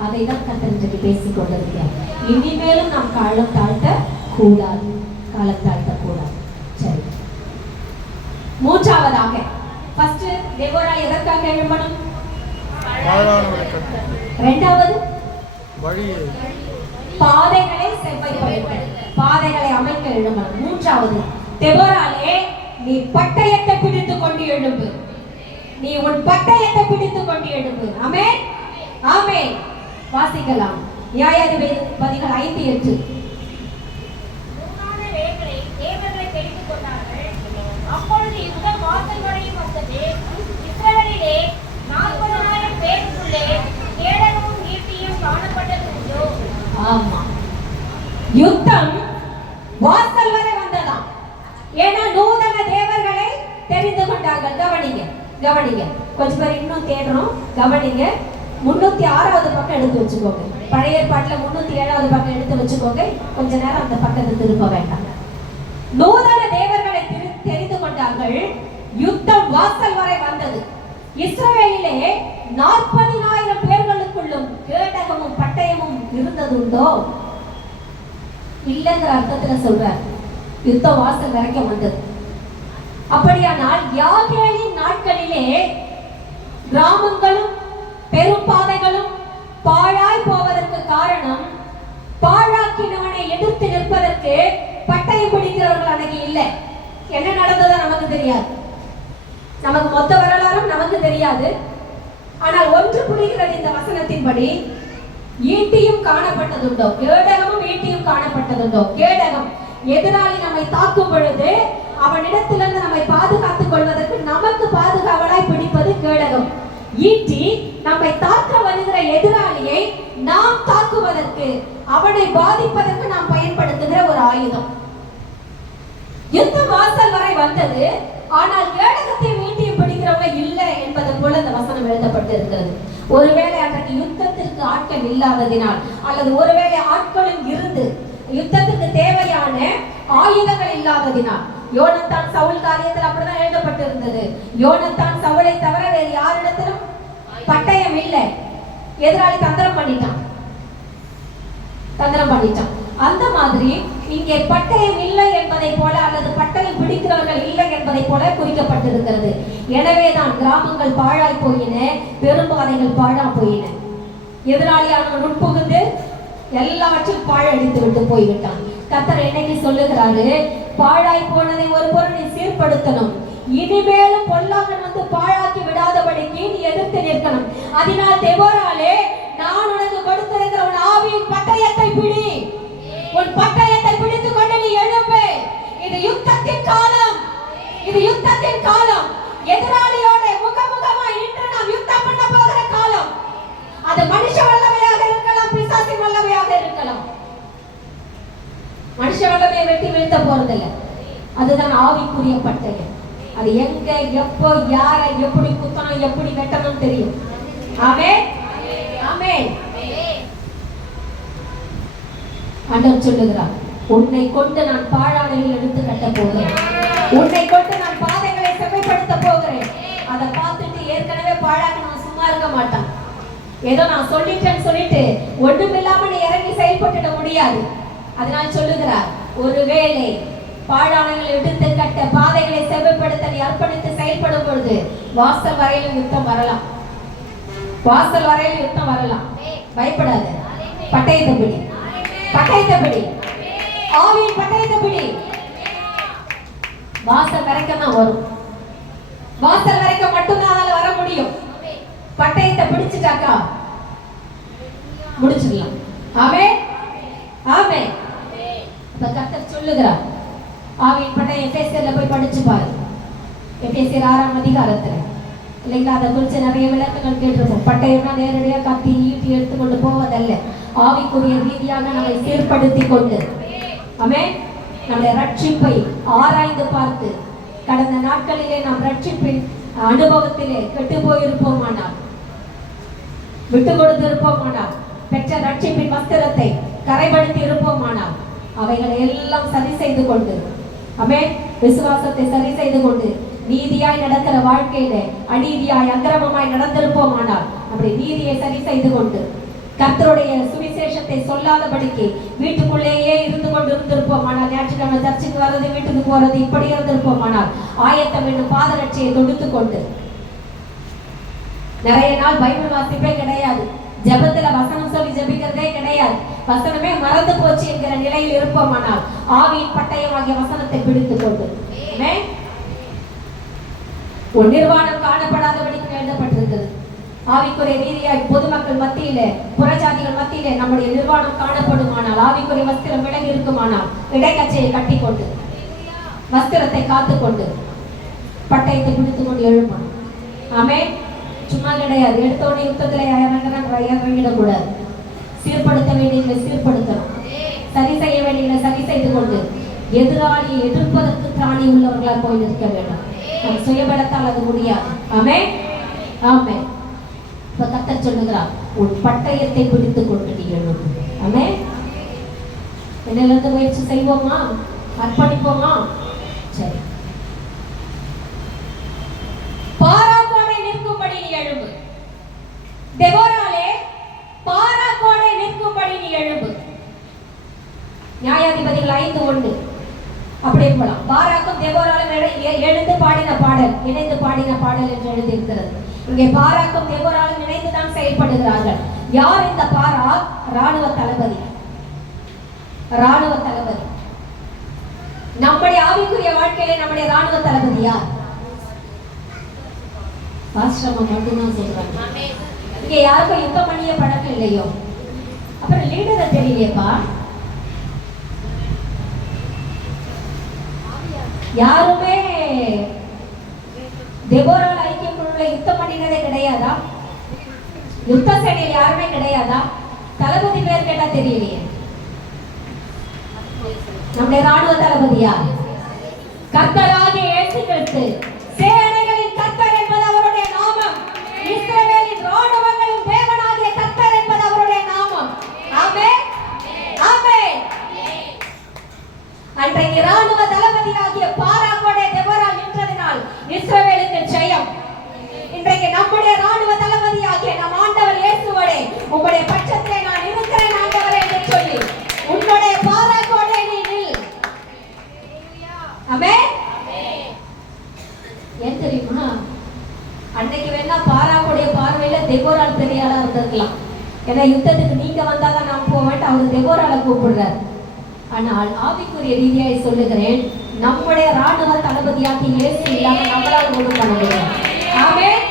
அதை தான் கர்த்தர் இன்றைக்கு பேசிக் கொண்டிருக்கிறார். இனிமேலும் நாம் காலம் தாழ்த்த கூடாது, காலம் தாழ்த்த கூடாது. சரி, மூன்றாவதாக ஃபர்ஸ்ட் தெபோரா எதற்காக எழும்பணும்? இரண்டாவது பாதைகளை செவ்வாய்ப்படுத்த, பாதைகளை அமைக்க எழும்பணும். மூன்றாவது தெபோராலே நீ பட்டயத்தை பிடித்துக் கொண்டு எழும்பு, நீ உன் பட்டயத்தை பிடித்துக் கொண்டு எழும்பு. ஆமென், ஆமென். வாசிக்கலாம் நியாயாதிபதிகள் 5:8. அப்பொழுது யுத்தம் வாசல் வரையும் வந்தது. இஸ்ரவேலிலே 40,000 பேருக்குள்ளே கேடகமும் ஈட்டியும் காணப்பட்டது உண்டோ? ஆமா, யுத்தம் வாசல் வரை வந்ததாம். ஏன்னா நூதன தேவர்களை தெரிந்து கொண்டார்கள். கவனிங்க, கவனிங்க, கொஞ்சம் பேர் இன்னும் தேடுறோம். கவனிங்க, 306வது பக்கம் எடுத்து வச்சுக்கோங்க. பழைய ஏற்பாட்டுல 307வது பக்கம் எடுத்து வச்சுக்கோங்க. கொஞ்ச நேரம் அந்த பக்கத்தை திருப்ப வேண்டாம். நூதன தேவர்களை தெரிந்து கொண்டார்கள். யுத்தம் வாசல் வரை வந்தது. இஸ்ரவேலிலே 40,000 பேர்களுக்குள்ளும் கேடகமும் பட்டயமும் இருந்ததுண்டோ? இல்லைங்கிற அர்த்தத்துல சொல்றார். யுத்தம் வாசல் வரைக்கும் வந்தது. அப்படியானால் யாகேலின் நாட்களிலே கிராமங்களும் பெரும் பாதைகளும் பாழாய் போவதற்கு காரணம், பாழாக்கினவனை எதிர்த்து நிற்பதற்கு பட்டயம் பிடிக்கிறவர்கள் அன்னைக்கு இல்லை. என்ன நடந்ததோ நமக்கு தெரியாது, நமக்கு மொத்த வரலாறும் நமக்கு தெரியாது. ஆனால் ஒன்று புரிகிறது இந்த வசனத்தின்படி, ஈட்டியும் காணப்பட்டதுண்டோ, கேடகமும் ஈட்டியும் காணப்பட்டதுண்டோ. கேடகம், எதிராளி நம்மை தாக்கும் பொழுது அவனிடத்திலிருந்து நம்மை பாதுகாத்துக் கொள்வதற்கு நமக்கு பாதுகாவலாய் பிடிப்பது கேடகம். ஈட்டி நம்மை தாக்க வருகிற எதிராளியை நாம் தாக்குவதற்கு, அவனை பாதிப்பதற்கு நாம் பயன்படுத்துகிற ஒரு ஆயுதம். யுத்தம் வாசல் வரை வந்தது. ஆனால் கேடகத்தையும் ஈட்டியும் பிடிக்கிறவங்க இல்லை என்பது போல இந்த வசனம் எழுதப்பட்டிருக்கிறது. ஒருவேளை அன்றைக்கு யுத்தத்திற்கு ஆட்கள் இல்லாததினால், அல்லது ஒருவேளை ஆட்களும் இருந்து யுத்தத்துக்கு தேவையான ஆயுதங்கள் இல்லாததினால், யோனத்தான் சவுல் காரியத்தில் அப்படிதான் எழுதப்பட்டிருந்தது. யோனத்தான் சவுலை தவிர வேறு யாரிடத்திலும் பட்டயம் இல்லை. எதிராளி தந்திரம் பண்ணிட்டான். அந்த மாதிரி இங்கே பட்டயம் இல்லை என்பதை போல, அல்லது பட்டயம் பிடிக்கிறவர்கள் இல்லை என்பதை போல குறிக்கப்பட்டிருக்கிறது. எனவேதான் கிராமங்கள் பாழாய் போயின, பெரும்பாதைகள் பாழா போயின. எதிராளியானவன் உட்புகுந்து எல்லாவற்றையும் பாழடித்து விட்டு போய்விட்டான். கர்த்தர் இன்னைக்கு சொல்லுகிறாரு, பாழாய் போனதை ஒரு பொருள் நீ சீர்படுத்தணும். இனிமேலும் பொல்லாங்கன் வந்து பாழாக்கி விடாதபடிக்கு நீ எதிர்த்து நிற்கணும். அதனால் தெபோராலே, நான் உனக்கு கொடுத்திருக்கிற உன் ஆவியின் பட்டயத்தை பிடி, உன் பட்டயத்தை பிடித்துக் கொண்டு நீ எழும்பு. இது யுத்தத்தின் காலம், இது யுத்தத்தின் காலம். எதிராளியோட முகமுகமாய் நின்று நாம் யுத்தம் பண்ண போகிற காலம். அது மனுஷ வல்லமையாக இருக்கலாம், பிசாசின் வல்லமையாக இருக்கலாம். மனுஷ வல்லமையை வெட்டி வீழ்த்த போறதில்லை. அதுதான் ஆவிக்குரிய பட்டயம். அது எங்க எப்போ யாரை எப்படி குத்தணும் எப்படி வெட்டணும் தெரியும். ஆமென் ஆமென். ஆண்டவர் சொல்லுகிறார், உன்னை கொண்டு நான் பாழானவைகளை எடுத்து கட்ட போகிறேன், உன்னை கொண்டு நான் பாதைகளை செம்மைப்படுத்த போகிறேன். அதை பார்த்துட்டு ஏற்கனவே பாழாக்கணும் சும்மா இருக்க மாட்டான். ஏதோ நான் சொல்லிட்டேன்னு சொல்லிட்டு ஒண்ணுமில்லாம நீ இறங்கி செயல்பட்டுட முடியாது. அதனால் சொல்லுகிறார், ஒருவேளை பாழானவைகளை எடுத்து கட்ட பாதைகளை செம்மைப்படுத்த நீ அர்ப்பணித்து செயல்படும் பொழுது வாசல் வரையிலும் யுத்தம் வரலாம், வாசல் வரையிலும் யுத்தம் வரலாம். பயப்படாத. பட்டயத்தை பிடி, பட்டயத்தை பிடி, ஆவியின் பட்டயத்தை பிடி. வாசல் வரைக்கும் தான் வரும், வாசல் வரைக்கும் மட்டும்தான் அதனால வர முடியும். பட்டயத்தை பிடிச்சிட்டாக்கா முடிச்சிடலாம். ஆமென் ஆமென். இப்ப கர்த்தர் சொல்லுகிறார், ஆவியின் பட்டயம் எபேசியர்ல போய் படிச்சு பாரு. எபேசியர் 6ஆம் அதிகாரத்துல இல்லைங்களா, அதை குறித்து நிறைய விளக்கங்கள் கேட்டிருப்போம். பட்டயம்னா நேரடியா கத்தி ஈட்டி எடுத்துக்கொண்டு போவதல்ல, ஆவிக்குரிய ரீதியாக நம்மை சீர்படுத்தி கொண்டு ஆமென் நம்முடைய ரட்சிப்பை ஆராய்ந்து பார்த்து கடந்த நாட்களிலே நாம் ரட்சிப்பின் அனுபவத்திலே கெட்டு போயிருப்போமானால், விட்டு கொடுத்து இருப்போமானால், பெற்ற ரட்சிப்பின் வஸ்திரத்தை கரைபடுத்தி இருப்போமானால் அவைகளை எல்லாம் சரி செய்து கொண்டு ஆமென் விசுவாசத்தை சரி செய்து கொண்டு நீதியாய் நடக்கிற வாழ்க்கையில அநீதியாய் அக்கிரமமாய் நடந்திருப்போமானால் நம்முடைய நீதியை சரி செய்து கொண்டு கர்த்தருடைய சுவிசேஷத்தை சொல்லாதபடிக்கு வீட்டுக்குள்ளேயே இருந்து கொண்டு இருந்திருப்போமானால், ஞாயிற்றுக்கிழமை சர்ச்சுக்கு வர்றது வீட்டுக்கு போறது இப்படி இருந்திருப்போமானால், ஆயத்தம் என்னும் பாதரட்சியை தொடுத்து கொண்டு நிறைய நாள் பைபிள் வாசிப்பே கிடையாது, ஜெபத்துல வசனம் சொல்லி ஜெபிக்கிறதே கிடையாது, வசனமே மறந்து போச்சு என்கிற நிலையில் இருப்போமானால் ஆவியின் பட்டயமாகிய வசனத்தை பிடித்துக் கொண்டு ஒரு நிர்வாணம் காணப்படாதபடிக்கு எழுதப்பட்டிருக்கிறது. ஆவிக்குரிய ரீதியாய் பொதுமக்கள் மத்தியிலே புறஜாதிகள் மத்தியிலே நம்முடைய நிர்வாணம் காணப்படுமானால், ஆவிக்குரிய வஸ்திரம் விலகி இருக்குமானால் இடைக்கச்சையை கட்டி கொண்டு வஸ்திரத்தை காத்துக்கொண்டு பட்டயத்தை பிடித்துக் கொண்டு எழுப்பணும். ஆமென். சும்மா கிடையாது, எடுத்தோடனே யுத்தத்துல இறங்கிடக்கூடாது. சீர்படுத்த வேண்டியதை சீர்படுத்தணும், சரி செய்ய வேண்டியதை சரி செய்து கொண்டு எதிராளியை எதிர்ப்பதற்கு திராணி உள்ளவர்களாக போய் நிற்க வேண்டும். நம் சுயபலத்தால் அது முடியாது. ஆமென் ஆமென். இப்ப கர்த்தர் சொல்லுகிறார், உன் பட்டயத்தை பிடித்துக் கொண்டு நீ எழுப்பு. ஆமென். என்னிலிருந்து முயற்சி செய்வோமா, அர்ப்பணிப்போமா? சரி. பாராக்கோடை நிற்கும்படி நீ எழும்பு. தெபோராளே, பாராக்கோடை நிற்கும்படி நீ எழும்பு. நியாயாதிபதிகள் 5:1 அப்படியே போலாம். பாராக்கும் தெபோராலும் எழுந்து பாடின பாடல், இணைந்து பாடின பாடல் என்று எழுதியிருக்கிறது. இங்கே பாராக்கும் தெபோராலும் இணைந்துதான் செயல்படுகிறார்கள். யார் இந்த பாராக்? ராணுவ தளபதி, ராணுவ தளபதி. நம்முடைய ஆவிக்குரிய வாழ்க்கையில நம்முடைய ராணுவ தளபதி யார்? ஆசிரமம் மட்டும்தான் சொல்றாங்க. இங்க யாருக்கும் யுத்தம் பண்ணிய பழக்கம் இல்லையோ, அப்புறம் லீடரை தெரியலையப்பா. யாருமே தெபோரால் ஐக்கிய குழுல யுத்தம் பண்ணினதே கிடையாதா? யுத்த சேனையில் யாருமே கிடையாதா? தளபதி பேர் கேட்டா தெரியலையே. நம்முடைய ராணுவ தளபதியா? கர்த்தராகிய இயேசு கிறிஸ்து, சேனைகளின் கர்த்தர் என்பது அவருடைய நாமம். இஸ்ரவேலின் ராணுவங்களின் தேவனாகிய கர்த்தர் என்பது அவருடைய நாமம். ஆமென் ஆமென். அன்றைக்கு ராணுவ தளபதியாகிய பாராக்கோடை தெபோரால் நின்றதினால் இஸ்ரவேலுக்கு ஜெயம். இன்றைக்கு நம்முடைய ராணுவ தளபதியாகிய நம் ஆண்டவர் இயேசுவோடே, உம்முடைய பட்சத்திலே நான் இருக்கிறேன் ஆண்டவரே என்று சொல்லி உன்னுடைய பாராக்கோடை நீ நில். ஆமென். ஏன் தெரியுமா? அன்னைக்கு வேணா பாராக்கோடைய பார்வையில தெபோரால் பெரிய ஆளா இருந்திருக்கலாம். ஏன்னா யுத்தத்துக்கு நீங்க வந்தாதான் நான் போவேன், அவர் தெபோரால கூப்பிடுறாரு. ஆனால் ஆவிக்குரிய ரீதியாய் சொல்லுகிறேன், நம்முடைய ராணுவ தளபதியாகி இயேசு இல்லாம நம்மளால் ஒன்றும் பண்ண முடியும். ஆமென்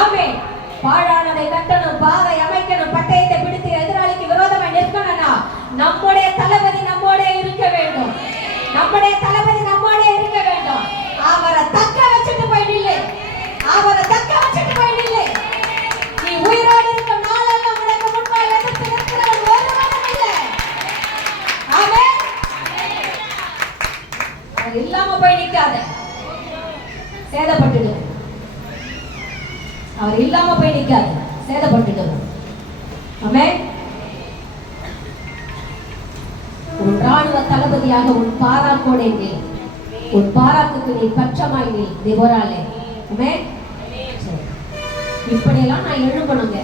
ஆமென். பாழானதை கட்டணும், பாதை அமைக்கணும், பட்டயத்தை பிடித்து எதிராளிக்கு விரோதமாய் நிற்கணும்னா நம்முடைய தளபதி நம்மோட இருக்க வேண்டும். நம்முடைய தளபதி நம்மோட இருக்க வேண்டும். அவரை தக்க வச்சுட்டு போய் நில்லு, அவரை தக்க வச்சுட்டு போய் நில்லு. நீ உயிரோடு இருக்கும் நாளெல்லாம் உனக்கு முன்பாக எதிர்த்து நிற்கிறவன் ஒருவனும் இல்லை. ஆமென். இல்லாம போய் நிக்காத. அவர் இல்லாம போய் நிக்காது, சேதப்பட்டுட்டு. ஆமென். உன் ராணுவ தளபதியாக உன் பாராக்கோடே நீ, உன் பாராக்குக்கு நீ பட்சமாய் நீ தெபோராளே. ஆமென். இப்படியெல்லாம் நான் எழுப்பணுங்க.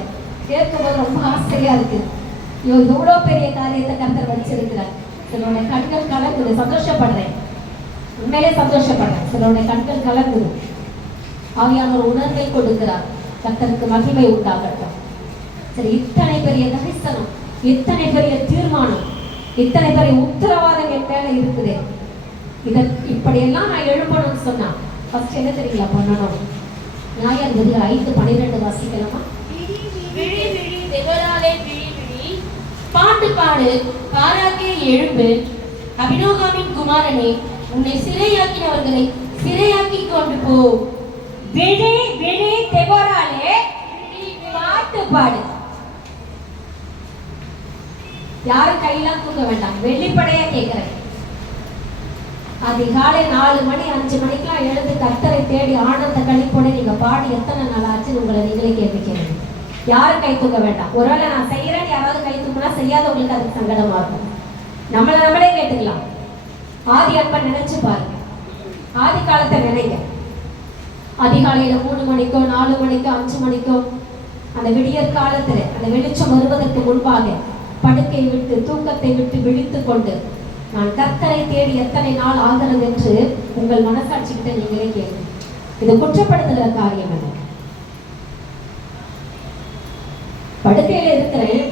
கேட்கும்போது ரொம்ப ஆசையா இருக்கு. எவ்வளோ பெரிய காரியத்தை கர்த்தர் வச்சிருக்கிறார். சிலருடைய கண்கள் கலங்குது, சந்தோஷப்படுறேன், உண்மையிலே சந்தோஷப்படுறேன். சிலருடைய கண்கள் கலங்குது. ஆவியானவர் உணர்வை கொடுக்கிறார். கர்த்தருக்கு மகிமை உண்டாகட்டும். சரி, இத்தனை பெரிய தரிசனம், இத்தனை பெரிய தீர்மானம், இத்தனை பெரிய உத்தரவாதம் என் மேல இருக்குது. இப்படியெல்லாம் நான் எழுப்பணும்னு சொன்னா ஃபர்ஸ்ட் என்ன தெரியுங்களா பண்ணணும்? நியாயாதிபதிகள் 5:12 வாசிக்கலாமா? விழி விழி தெபோராளே விழி விழி, பாட்டு பாடு பாராக்கே எழும்பு, அபினோகாமின் குமாரனே உன்னை சிறையாக்கினவர்களை சிறையாக்கி கொண்டு போ. விழி விழி தெபோராளே, பாட்டு பாடு. யாரும் கையெல்லாம் தூக்க வேண்டாம், வெளிப்படையா கேட்கிறேன். அதிகாலை 4 மணி 5 மணிக்கெல்லாம் எழுந்து கர்த்தரை தேடி ஆனந்த கழிப்போட நீங்க பாடி எத்தனை நாள் ஆச்சுன்னு உங்களை நீங்களே கேட்கிறீங்க. யாரும் கை தூக்க வேண்டாம். ஒருவேளை நான் செய்யறேன்னு யாராவது கை தூக்கினா செய்யாதவங்களுக்கு அதுக்கு சங்கடமா இருக்கும். நம்மளே கேட்டுக்கலாம். ஆதி அன்பன் நினைச்சு பாருங்க, ஆதி காலத்தை நினைங்க. அதிகாலையில 3 மணிக்கோ 4 மணிக்கோ 5 மணிக்கோ அந்த விடியற் காலத்துல அந்த வெளிச்சம் வருவதற்கு முன்பாக படுக்கையை விட்டு தூக்கத்தை விட்டு விழித்துக் கொண்டு நான் கர்த்தரை தேடி எத்தனை நாள் ஆகிறது என்று உங்கள் மனசாட்சிக்கிட்ட நீங்களே கேள்வி. இது குற்றப்படுத்துகிற காரியம் என்ன? படுக்கையில இருக்கிறேன்,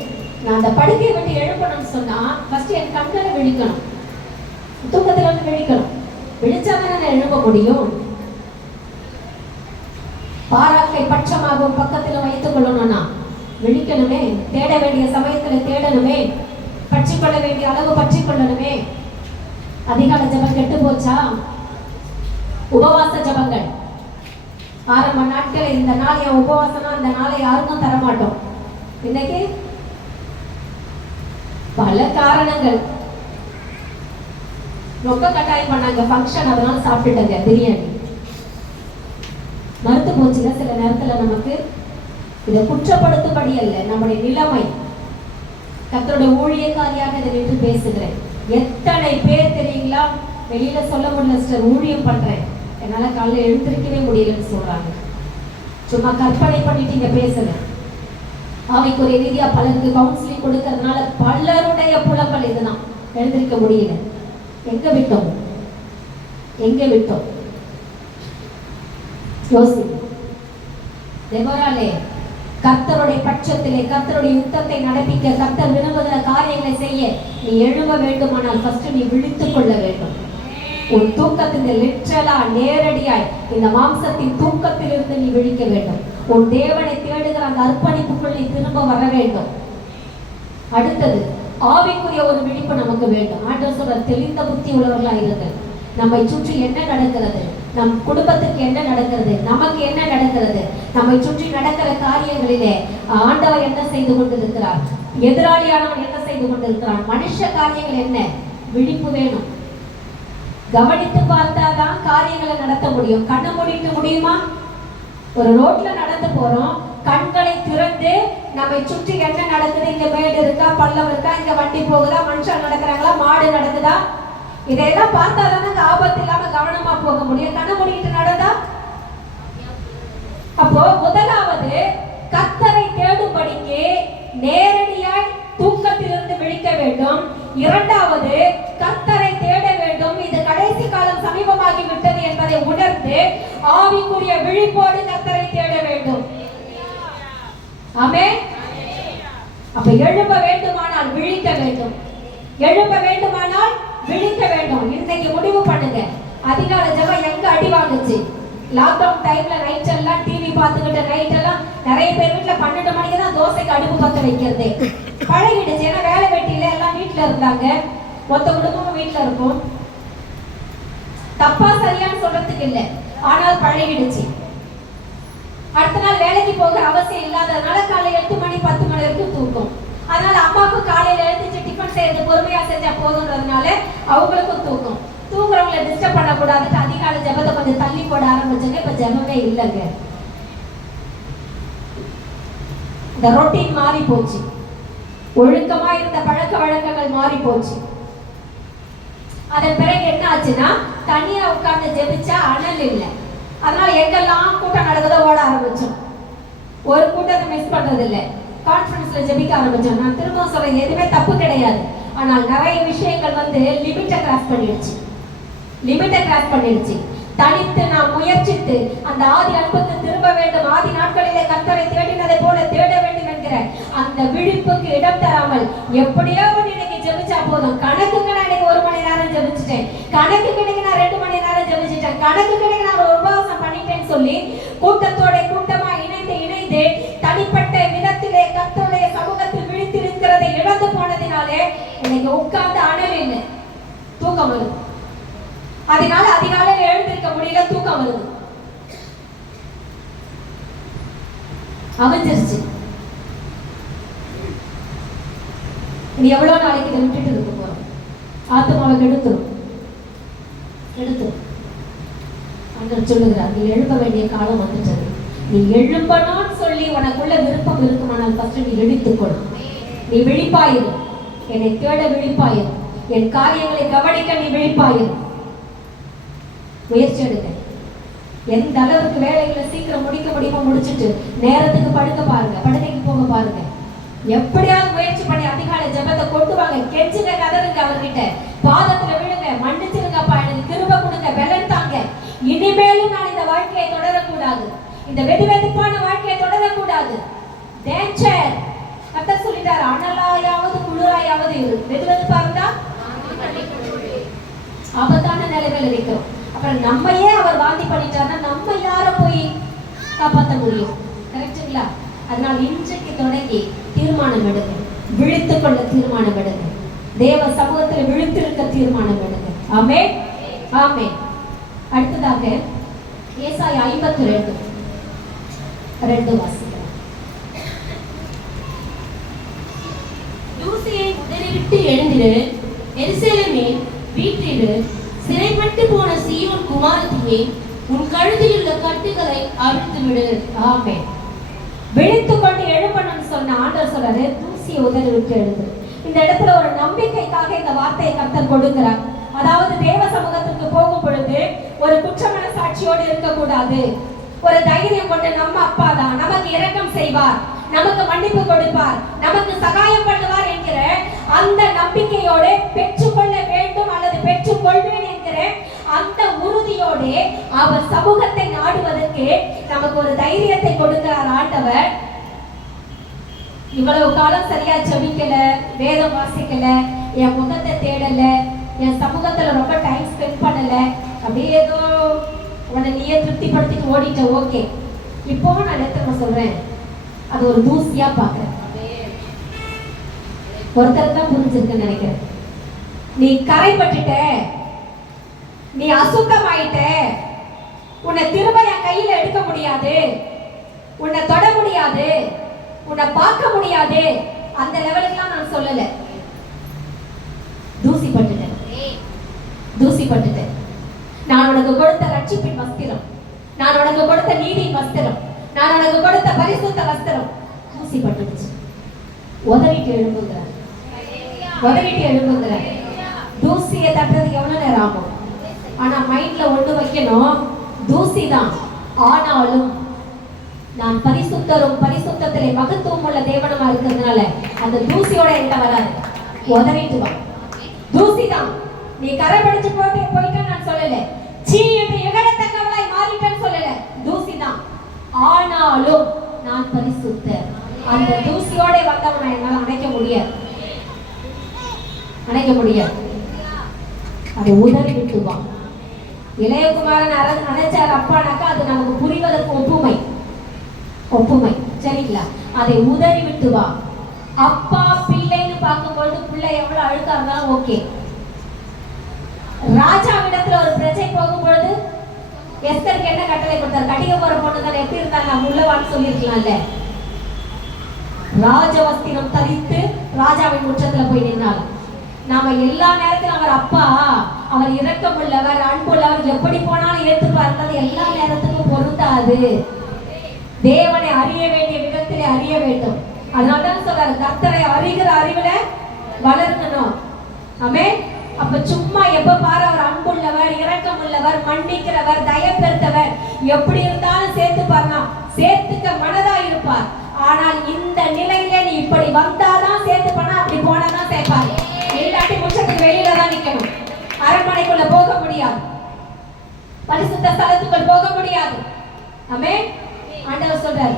நான் அந்த படுக்கையை விட்டு எழுப்பணும்னு சொன்னா ஃபர்ஸ்ட் என் கண்களை விழிக்கணும், தூக்கத்துல வந்து விழிக்கணும். விழிச்சாதானே நான் எழுப்ப முடியும். பாராக்கை பட்சமாகவும் பக்கத்துல வைத்துக் கொள்ளணும்னா விழிக்கணுமே, தேட வேண்டிய சமயத்துல தேடணுமே, பற்றி கொள்ள வேண்டிய அளவு பற்றி கொள்ளணுமே. அதிகால ஜபம் கெட்டு போச்சா? உபவாச ஜபங்கள் ஆரம்ப நாட்கள், இந்த நாள் என் உபவாசனா அந்த நாளை யாருக்கும் தரமாட்டோம். இன்னைக்கு பல காரணங்கள். ரொம்ப கட்டாயம் பண்ணாங்க ஃபங்க்ஷன், அதனால சாப்பிட்டுட்டங்க பிரியாணி, மறுத்து போச்சுங்க. சில நேரத்துல நமக்கு இதை குற்றப்படுத்தும்படி அல்ல, நம்முடைய நிலைமை. கர்த்தருடைய ஊழியக்காரியாக இதை நின்று பேசுகிறேன். எத்தனை பேர் தெரியுங்களா வெளியில சொல்ல முடியல, சிஸ்டர் ஊழியம் பண்றேன், என்னால காலையில எழுந்திருக்கவே முடியலன்னு சொல்றாங்க. சும்மா கற்பனை பண்ணிட்டு இங்க பேசுங்க. ஆவிக்குரிய ரீதியா பலருக்கு கவுன்சிலிங் கொடுக்கறதுனால பலருடைய புலம்பல் இதுதான், எழுந்திருக்க முடியல. எங்க விட்டோம், எங்க விட்டோம்? யோசி. தெபோராளே, கர்த்தருடைய பட்சத்திலே கர்த்தருடைய யுத்தத்தை நடப்பிக்க கர்த்தர் விரும்புகிற காரியங்களை செய்ய நீ எழும்ப வேண்டுமானால் ஃபர்ஸ்ட் நீ விழித்துக் கொள்ள வேண்டும். உன் தூக்கத்தின் லிட்டரலா நேரடியாய் இந்த மாம்சத்தின் தூக்கத்திலிருந்து நீ விழிக்க வேண்டும். உன் தேவனை தேடுகிற அந்த அர்ப்பணிப்புக்குள் நீ திரும்ப வர வேண்டும். அடுத்தது ஆவிக்குரிய ஒரு விழிப்பு நமக்கு வேண்டும். ஆண்டவர் சொல்ற தெளிந்த புத்தி உள்ளவர்களா இருங்கள். நம்மை சுற்றி என்ன நடக்கிறது, நம் குடும்பத்துக்கு என்ன நடக்கிறது, நமக்கு என்ன நடக்கிறது, நம்மை சுற்றி நடக்கிற காரியங்களிலே ஆண்டவர் என்ன செய்து கொண்டிருக்கிறார், எதிராளியானவன் என்ன செய்து கொண்டிருக்கிறான், மனுஷ காரியங்கள் என்ன, விழிப்பு வேணும். கவனித்து பார்த்தாதான் காரியங்களை நடத்த முடியும். கண்ணை மூடிட்டு முடியுமா? ஒரு ரோட்ல நடந்து போறோம், கண்களை திறந்து நம்மை சுற்றி என்ன நடக்குது, இங்க மேடு இருக்கா, பள்ளம் இருக்கா, இங்க வண்டி போகுதா, மனுஷன் நடக்கிறாங்களா, மாடு நடக்குதா, இதையெல்லாம் பார்த்தாதானே ஆபத்து இல்லாம கவனமா போக முடியும். கண்ணை மூடிட்டு நடந்தா? அப்போ முதலாவது கர்த்தரை தேடும்படிக்கு நேரடியாய் தூக்கத்திலிருந்து விழிக்க வேண்டும். இரண்டாவது கர்த்தரை தேட வேண்டும். இது கடைசி காலம் சமீபமாகி விட்டது என்பதை உணர்ந்து ஆவிக்குரிய விழிப்போடு கர்த்தரை தேட வேண்டும். ஆமென். அப்ப எழும்ப வேண்டுமானால் விழிக்க வேண்டும், எழும்ப வேண்டுமானால் விழிக்க வேண்டும். இன்னைக்கு முடிவு பண்ணுங்க. அதிகால ஜெபம் எங்க அடி வாங்குச்சு? லாக்டவுன் டைம்ல நைட் எல்லாம் டிவி பார்த்துக்கிட்டு நைட் எல்லாம் நிறைய பேர் வீட்டுல 12 மணிக்கு தான் தோசைக்கு அடுப்பு பத்த வைக்கிறது பழகிடுச்சு. ஏன்னா வேலை வெட்டியில எல்லாம் வீட்டுல இருந்தாங்க, மொத்த குடும்பமும் வீட்டுல இருக்கும். தப்பா சரியான்னு சொல்றதுக்கு இல்லை, ஆனால் பழகிடுச்சு. அடுத்த நாள் வேலைக்கு போகிற அவசியம் இல்லாததுனால காலை 8 மணி 10 மணி வரைக்கும் தூக்கும். அதனால அம்மாவுக்கும் காலையில எழுந்திரிச்சு டிஃபன் செய்யறது பொறுமையா செஞ்சா போதுன்றதுனால அவங்களுக்கும் தூக்கும். தூங்குறவங்களை டிஸ்டர்ப் பண்ணக்கூடாதுட்டு அதிகாலை ஜெபத்தை கொஞ்சம் தள்ளி போட ஆரம்பிச்சாங்க. இப்ப ஜெபமே இல்லைங்க. இந்த ரொட்டீன் மாறி போச்சு. ஒழுக்கமா இருந்த பழக்க வழக்கங்கள் மாறி போச்சு. அதன் பிறகு என்ன ஆச்சுன்னா, தனியா உட்கார்ந்து ஜெபிச்சா அனல் இல்லை. அதனால எங்கெல்லாம் கூட்டம் நடக்குதோ ஓட ஆரம்பிச்சோம். ஒரு கூட்டத்தை மிஸ் பண்றது இல்லை. கான்ஃபரன்ஸ்ல ஜெபிக்க ஆரம்பிச்சோம். நான் திரும்ப சொல்றேன், எதுவுமே தப்பு கிடையாது. ஆனால் நிறைய விஷயங்கள் லிமிட்டை கிராஸ் பண்ணிடுச்சு. தனித்து நாம் முயற்சித்து அந்த ஆதி அன்புக்கு திரும்ப வேண்டும், ஆதி நாட்களிலே கர்த்தரை தேடினதை போல தேட வேண்டும் என்கிற அந்த விழிப்புக்கு இடம் தராமல் எப்படியோ இன்னைக்கு ஜெபிச்சா போதும், கணக்குக்கு நான் இன்னைக்கு 1 மணி நேரம் ஜெபிச்சுட்டேன், கணக்குக்கு இன்னைக்கு நான் 2 மணி நேரம் ஜெபிச்சுட்டேன், கணக்குக்கு இன்னைக்கு நான் ஒரு உபவாசம் பண்ணிட்டேன்னு சொல்லி கூட்டத்தோட கூட்டமா இணைந்து தனிப்பட்ட விதத்திலே கர்த்தருடைய சமூகத்தில் விழித்திருக்கிறதை இழந்து போனதினாலே இன்னைக்கு உட்கார்ந்து அனல் இல்லை, தூக்கம் வருது. அதனால அதிகாலையில் எழுந்திருக்க முடியல, தூக்கம் வருது, அமைஞ்சிருச்சு. இது எவ்வளவு நாளைக்கு இதை விட்டுட்டு இருக்க போறோம்? ஆத்மாவை கெடுத்துரும். அண்ணன் சொல்லுகிறார், நீ எழுப்ப வேண்டிய காலம் வந்துட்டது. நீ எழுப்பணும்னு சொல்லி உனக்குள்ள விருப்பம் இருக்குமானால் ஃபர்ஸ்ட் நீ எழுத்துக்கொள். நீ விழிப்பாயிரு, என்னை தேட விழிப்பாயிரு, என் காரியங்களை கவனிக்க நீ விழிப்பாயிரு. முயற்சி எடுங்க. எந்த அளவுக்கு வேலைகளை சீக்கிரம் முடிக்க முடியுமோ முடிச்சுட்டு நேரத்துக்கு படுக்க பாருங்க, படுக்கைக்கு போக பாருங்க. எப்படியாவது முயற்சி பண்ணி அதிகாலை ஜெபத்தை கொண்டு வாங்க. கெஞ்சுங்க, கதறுங்க, அவர்கிட்ட பாதத்துல விழுங்க, மன்னிச்சிருங்கப்பா, எனக்கு கிருபை கொடுங்க, பலன் தாங்க. இனிமேலும் நான் இந்த வாழ்க்கையை தொடரக்கூடாது, இந்த வெதுவெதுப்பான வாழ்க்கையை தொடரக்கூடாது. டேஞ்சர். கர்த்தர் சொல்லிட்டாரு, அனலாயாவது குளிராயாவது இரு. வெதுவெதுப்பா இருந்தா ஆபத்தான நிலைமையில இருக்கிறோம். அப்புறம் நம்மையே அவர் வாந்தி பண்ணிட்டாருன்னா நம்ம யார போய் காப்பாற்ற முடியும்? கரெக்டுங்களா? அதனால் இன்றைக்கு தொடங்கி தீர்மானம் எடுங்க, விழித்துக் கொள்ள தீர்மானம் எடுங்க, தேவ சமூகத்தில் விழித்திருக்க தீர்மானம் எடுங்க. ஆமென், ஆமென். அடுத்ததாக ஏசாயா 52:2 வாசிக்கிறோம். தூசியை உதறிவிட்டு எழுந்திரு, எருசலேமே வீற்றிடு, சிறைப்பட்டு போன சீயோன் குமாரத்தியே, உன் கழுத்தில் உள்ள கட்டுகளை அவிழ்த்து விடு. ஆமென். விழித்துக் கொண்டு எழுப்பணும்னு சொன்ன ஆண்டவர் சொல்றாரு, தூசியை உதறி விட்டு எழுது. இந்த இடத்துல ஒரு நம்பிக்கைக்காக இந்த வார்த்தையை கர்த்தர் கொடுக்கிறார். அதாவது தேவ சமூகத்திற்கு போகும் பொழுது ஒரு குற்றமன சாட்சியோடு இருக்கக்கூடாது. ஒரு தைரியம் கொண்டு நம்ம அப்பா தான் நமக்கு இரக்கம் செய்வார், நமக்கு மன்னிப்பு கொடுப்பார், நமக்கு சகாயம் பண்ணுவார் என்கிற அந்த நம்பிக்கையோடு பெற்றுக்கொள்ள வேண்டும் அல்லது பெற்றுக்கொள்வேன் என்கிற அந்த உறுதியோடு அவர் சமூகத்தை நாடுவதற்கு நமக்கு ஒரு தைரியத்தை கொடுக்கிறார் ஆண்டவர். இவ்வளவு காலம் சரியா ஜெபிக்கல, வேதம் வாசிக்கல, என் முகத்தை தேடல, என் சமூகத்துல ரொம்ப டைம் ஸ்பெண்ட் பண்ணல, அப்படியே ஏதோ உன்னை நீயே திருப்திப்படுத்திட்டு ஓடிட்ட. ஓகே, இப்போ நான் எத்தனை சொல்றேன், அது ஒரு தூசியா பாக்குறேன். ஒருத்தர் தான் புரிஞ்சிருக்குன்னு நினைக்கிறேன். நீ கரைப்பட்டுட்ட, நீ அசுத்தமாயிட்ட, உன்னை திரும்ப என் கையில எடுக்க முடியாது, உன்னை தொட முடியாது, உன்னை பார்க்க முடியாது, அந்த லெவலுக்குலாம் நான் சொல்லல. தூசிப்பட்டுட்டேன். நான் உனக்கு கொடுத்த ரட்சிப்பின் வஸ்திரம், நான் உனக்கு கொடுத்த நீதியின் வஸ்திரம், நான் உனக்கு கொடுத்த பரிசுத்த வஸ்திரம் தூசிப்பட்டுடுச்சு. உதறிட்டு எழும்புகிறார். தூசியை தட்டுறதுக்கு எவ்வளவு நேரம் ஆகும்? ஆனா மைண்ட்ல ஒண்ணு வைக்கணும், தூசி தான், ஆனாலும் நான் பரிசுத்தரும் பரிசுத்தத்திலே மகத்துவம் உள்ள தேவனமா இருக்கிறதுனால அந்த தூசியோட என்கிட்ட வராது. உதறிட்டு வா. தூசி தான். நீ கரை படிச்சு போயிட்டேன்னு நான் சொல்லல, சீ என்று எகழத்தக்கவளாய் மாறிட்டேன்னு சொல்லல, தூசி தான். ஆனாலும் நான் பரிசுத்தர். அந்த தூசியோட வந்தவனை என்னால அணைக்க முடியாது. அதை உதறி விட்டு வா. இளையகுமாரன் அணைச்சார் அப்பானாக்கா அது நமக்கு புரிவதற்கு ஒப்புமை, சரிங்களா? அதை உதறி விட்டு வா. அப்பா பிள்ளைன்னு பார்க்கும்போது பிள்ளை எவ்வளவு அழுக்கா இருந்தாலும் ஓகே. ராஜாவிடத்துல ஒரு பிரச்சனை போகும்பொழுது எஸ்தருக்கு என்ன கட்டளை கொடுத்தார்? கடிக போற பொண்ணு தான் எப்படி இருந்தாங்க, உள்ளவான்னு சொல்லியிருக்கலாம்ல. ராஜவஸ்திரம் தரித்து ராஜாவின் முற்றத்துல போய் நின்றாள். நாம எல்லா நேரத்திலும் அவர் அப்பா, அவர் இரக்கம் உள்ளவர், அன்புள்ளவர், எப்படி போனாலும் ஏற்றுப்பார், எல்லா நேரத்துக்கும் பொருந்தாது. தேவனை அறிய வேண்டிய விதத்திலே அறிய வேண்டும். அதனாலதான் சொல்றாரு கர்த்தரை அறிகிற அறிவுல வளர்க்கணும். ஆமென். அப்ப சும்மா எப்ப பாரு அவர் அன்புள்ளவர், இரக்கம் உள்ளவர், மன்னிக்கிறவர், தயை பெருத்தவர், எப்படி இருந்தாலும் சேர்த்து பாருங்க, சேர்த்துக்க மனதா இருப்பார். ஆனால் இந்த நிலையில நீ இப்படி வந்தாதான் சேர்த்து பண்ணா, அப்படி போனாதான் சேர்ப்பாரு. இல்லாட்டி முச்சத்துக்கு வெளியில தான் நிக்கணும். அரண்மனைக்குள்ள போக முடியாது, பரிசுத்த ஸ்தலத்துக்குள் போக முடியாது. ஆமென். ஆண்டவர் சொல்றாரு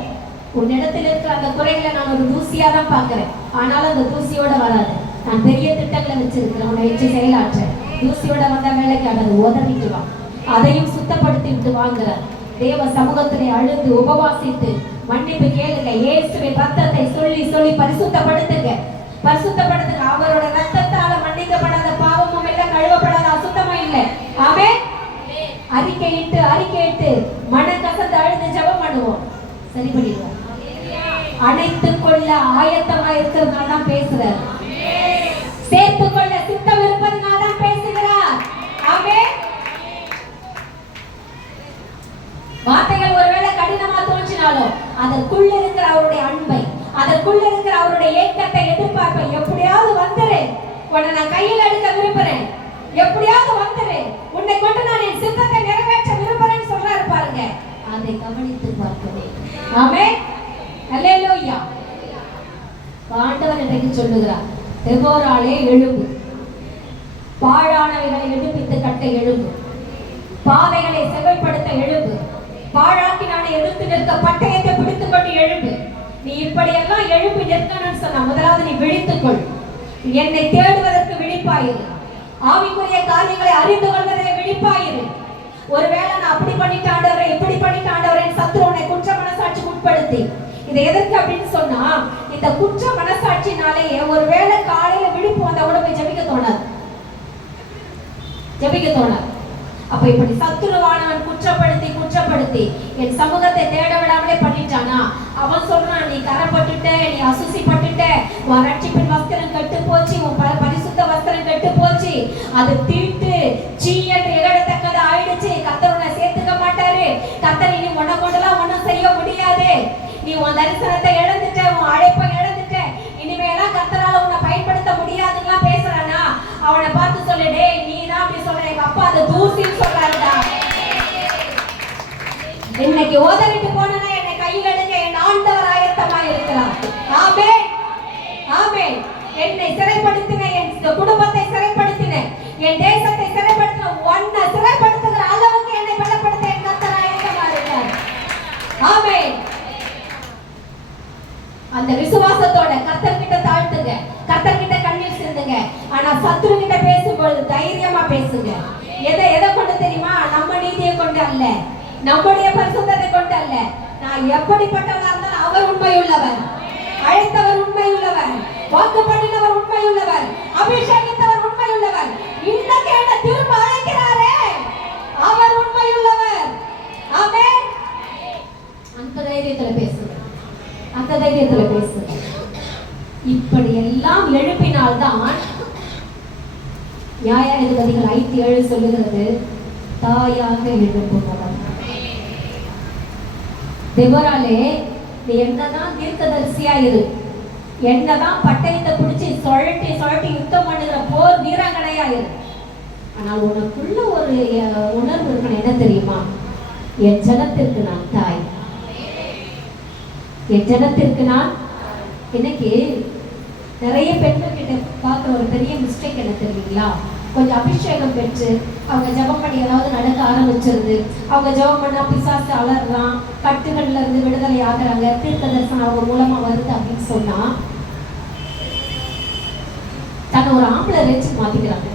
உன்னிடத்தில் இருக்கிற அந்த குறைகளை நான் ஒரு தூசியா தான் பார்க்கிறேன், ஆனாலும் அந்த தூசியோட வராது. நான் பெரிய திட்டங்களை வச்சிருக்கிறேன், உன்னை வச்சு செயலாற்ற. தூசியோட வந்த வேலைக்கு அதை உதறிட்டு வா, அதையும் சுத்தப்படுத்தி விட்டு வாங்குறார். தேவ சமூகத்திலே அழுது உபவாசித்து மன்னிப்பு கேளுங்க. இயேசுவின் ரத்தத்தை சொல்லி சொல்லி பரிசுத்தப்படுத்துங்க, பரிசுத்தப்படுத்துங்க. அவரோட ரத்தத்தால மன்னிக்கப்படாத பாவமும் இல்லை, கழுவப்படாத அசுத்தமும் இல்லை. ஆமென். அறிக்கையிட்டு அறிக்கையிட்டு மனக்கசந்து அழுது ஜெபம் பண்ணுவோம், சரி பண்ணிடுவோம். அனைத்துக் கொள்ள ஆயத்தமா இருக்கிறதுனால தான் பேசுறார், சேர்த்துக் கொள்ள சித்தம் இருப்பதனால தான் பேசுகிறார். ஆமென். வார்த்தைகள் ஒருவேளை கடினமா தோன்றினாலும் அதற்குள்ள இருக்கிற அவருடைய அன்பை, அதற்குள்ள இருக்கிற அவருடைய ஏக்கத்தை, எதிர்பார்ப்பை, எப்படியாவது வந்துரு, உன்னை நான் கையில் எடுக்க விரும்புறேன், எப்படியாவது வந்துரு, உன்னை கொண்டு நான் என் சித்தத்தை நிறைவேற்ற விரும்புறேன்னு சொல்றாரு பாருங்க. அதை கவனித்து பார்க்கவே. ஆமென். அல்லேலூயா. ஆண்டவர் இன்றைக்கு சொல்லுகிறார், தெபோராளே எழும்பு, பாழானவைகளை எடுப்பித்து கட்ட எழும்பு, பாதைகளை செவைப்படுத்த எழும்பு, பாழாக்கினானை எதிர்த்து நிற்க பட்டயத்தை பிடித்துக் கொண்டு எழும்பு. நீ இப்படியெல்லாம் எழுப்பி நிற்கணும்னு சொன்னா முதலாவது நீ விழித்துக்கொள். என்னை தேடுவதற்கு விழிப்பாயிரு, ஆவிக்குரிய காரியங்களை அறிந்து கொள்வதை விழிப்பாயிரு. ஒருவேளை நான் அப்படி பண்ணிட்டு ஆண்டவரை, இப்படி பண்ணிட்டு ஆண்டவரை, சத்துரு உன்னை குற்ற மனசாட்சிக்கு உட்படுத்தி, இதை எதற்கு அப்படின்னு சொன்னா, இந்த குற்ற மனசாட்சினாலேயே ஒருவேளை காலையில விழிப்பு வந்தா கூட போய் ஜெபிக்க தோணாது, ஜெபிக்க தோணாது. அப்ப இப்படி சத்துருவானவன் குற்றப்படுத்தி குற்றப்படுத்தி என் சமூகத்தை தேட விடாமலே பண்ணிட்டானா, அவன் சொல்றான் நீ கரைப்பட்டுட்ட, நீ அசுசி பட்டுட்ட, உன் ரட்சிப்பின் வஸ்திரம் கெட்டு போச்சு, உன் பரிசுத்த வஸ்திரம் கெட்டு போச்சு, அது தீட்டு சீயன்று இகழத்தக்கது ஆயிடுச்சு, கர்த்தர் உன்னை சேர்த்துக்க மாட்டாரு, கர்த்தர் இனி உன்னை கொண்டுலாம் ஒன்றும் செய்ய முடியாது, நீ உன் தரிசனத்தை இழந்துட்ட, உன் அழைப்பை இழந்துட்ட, இனிமேலாம் கர்த்தரால உன்னை பயன்படுத்த முடியாதுன்னா பேசுறானா, அவனை பார்த்து சொல்லு, டேய் நீ தான் அப்படி சொல்ற, எங்க அப்பா அதை தூசின்னு சொல்றாருடா. இன்னைக்கு உதறிட்டு போனா என்னை கையில் எடுக்க என் ஆண்டவர் ஆயத்தமா இருக்கிறார். ஆமென். ஆமென். என்னை சிறைப்படுத்தின, என் குடும்பத்தை சிறைப்படுத்தின, என் தேசத்தை சிறைப்படுத்தின, உன்னை சிறைப்படுத்துகிற அளவுக்கு என்னை பலப்படுத்த என் கர்த்தர் ஆயத்தமா இருக்கிறார். ஆமென். அந்த விசுவாசத்தோட கர்த்தர் கிட்ட தாழ்த்துங்க, கர்த்தர் கிட்ட கண்ணீர் சிந்துங்க. ஆனா சத்துரு கிட்ட பேசும்போது தைரியமா பேசுங்க. எதை கொண்டு தெரியுமா? நம்ம நீதியை கொண்டு அல்ல, நம்முடைய பரிசுத்தத்தை கொண்டு அல்ல. நான் எப்படிப்பட்டவனா இருந்தாலும் அவர் உண்மையுள்ளவர், அழைத்தவர் உண்மையுள்ளவர், வாக்கு பண்ணினவர் உண்மையுள்ளவர், அபிஷேகித்தவர் உண்மையுள்ளவர், இன்னைக்கு என்ன திரும்ப அழைக்கிறாரே அவர் உண்மையுள்ளவர். ஆமென். அந்த தைரியத்துல பேசுங்க, அந்த தைரியத்துல பேசுங்க. இப்படி எல்லாம் எழுப்பினால்தான் நியாயாதிபதிகள் 5:7 சொல்லுகிறது, தாயாக எழுப்புபவர். தெபோராளே, நீ என்னதான் தீர்க்கதரிசியா இரு, என்னதான் பட்டயத்தை பிடிச்சி சுழட்டி சுழட்டி யுத்தம் பண்ணுகிற போர் வீராங்கனையா இரு, ஆனால் உனக்குள்ள ஒரு உணர்வு இருக்கணும். என்ன தெரியுமா? என் ஜனத்திற்கு நான் தாய், என் ஜனத்திற்கு நான். இன்னைக்கு நிறைய பெண்கள் கிட்ட பார்க்குற ஒரு பெரிய மிஸ்டேக் என்ன தெரியுங்களா? கொஞ்சம் அபிஷேகம் பெற்று அவங்க ஜெபம் பண்ணி ஏதாவது நடக்க ஆரம்பிச்சிருது, அவங்க ஜெபம் பண்ணா பிசாசு அலறான், கட்டுகள்ல இருந்து விடுதலை ஆகுறாங்க, தீர்க்க தரிசனம் அவங்க மூலமா வருது அப்படின்னு சொன்னா தன்னை ஒரு ஆம்பளை வச்சு மாத்திக்கிறாங்க.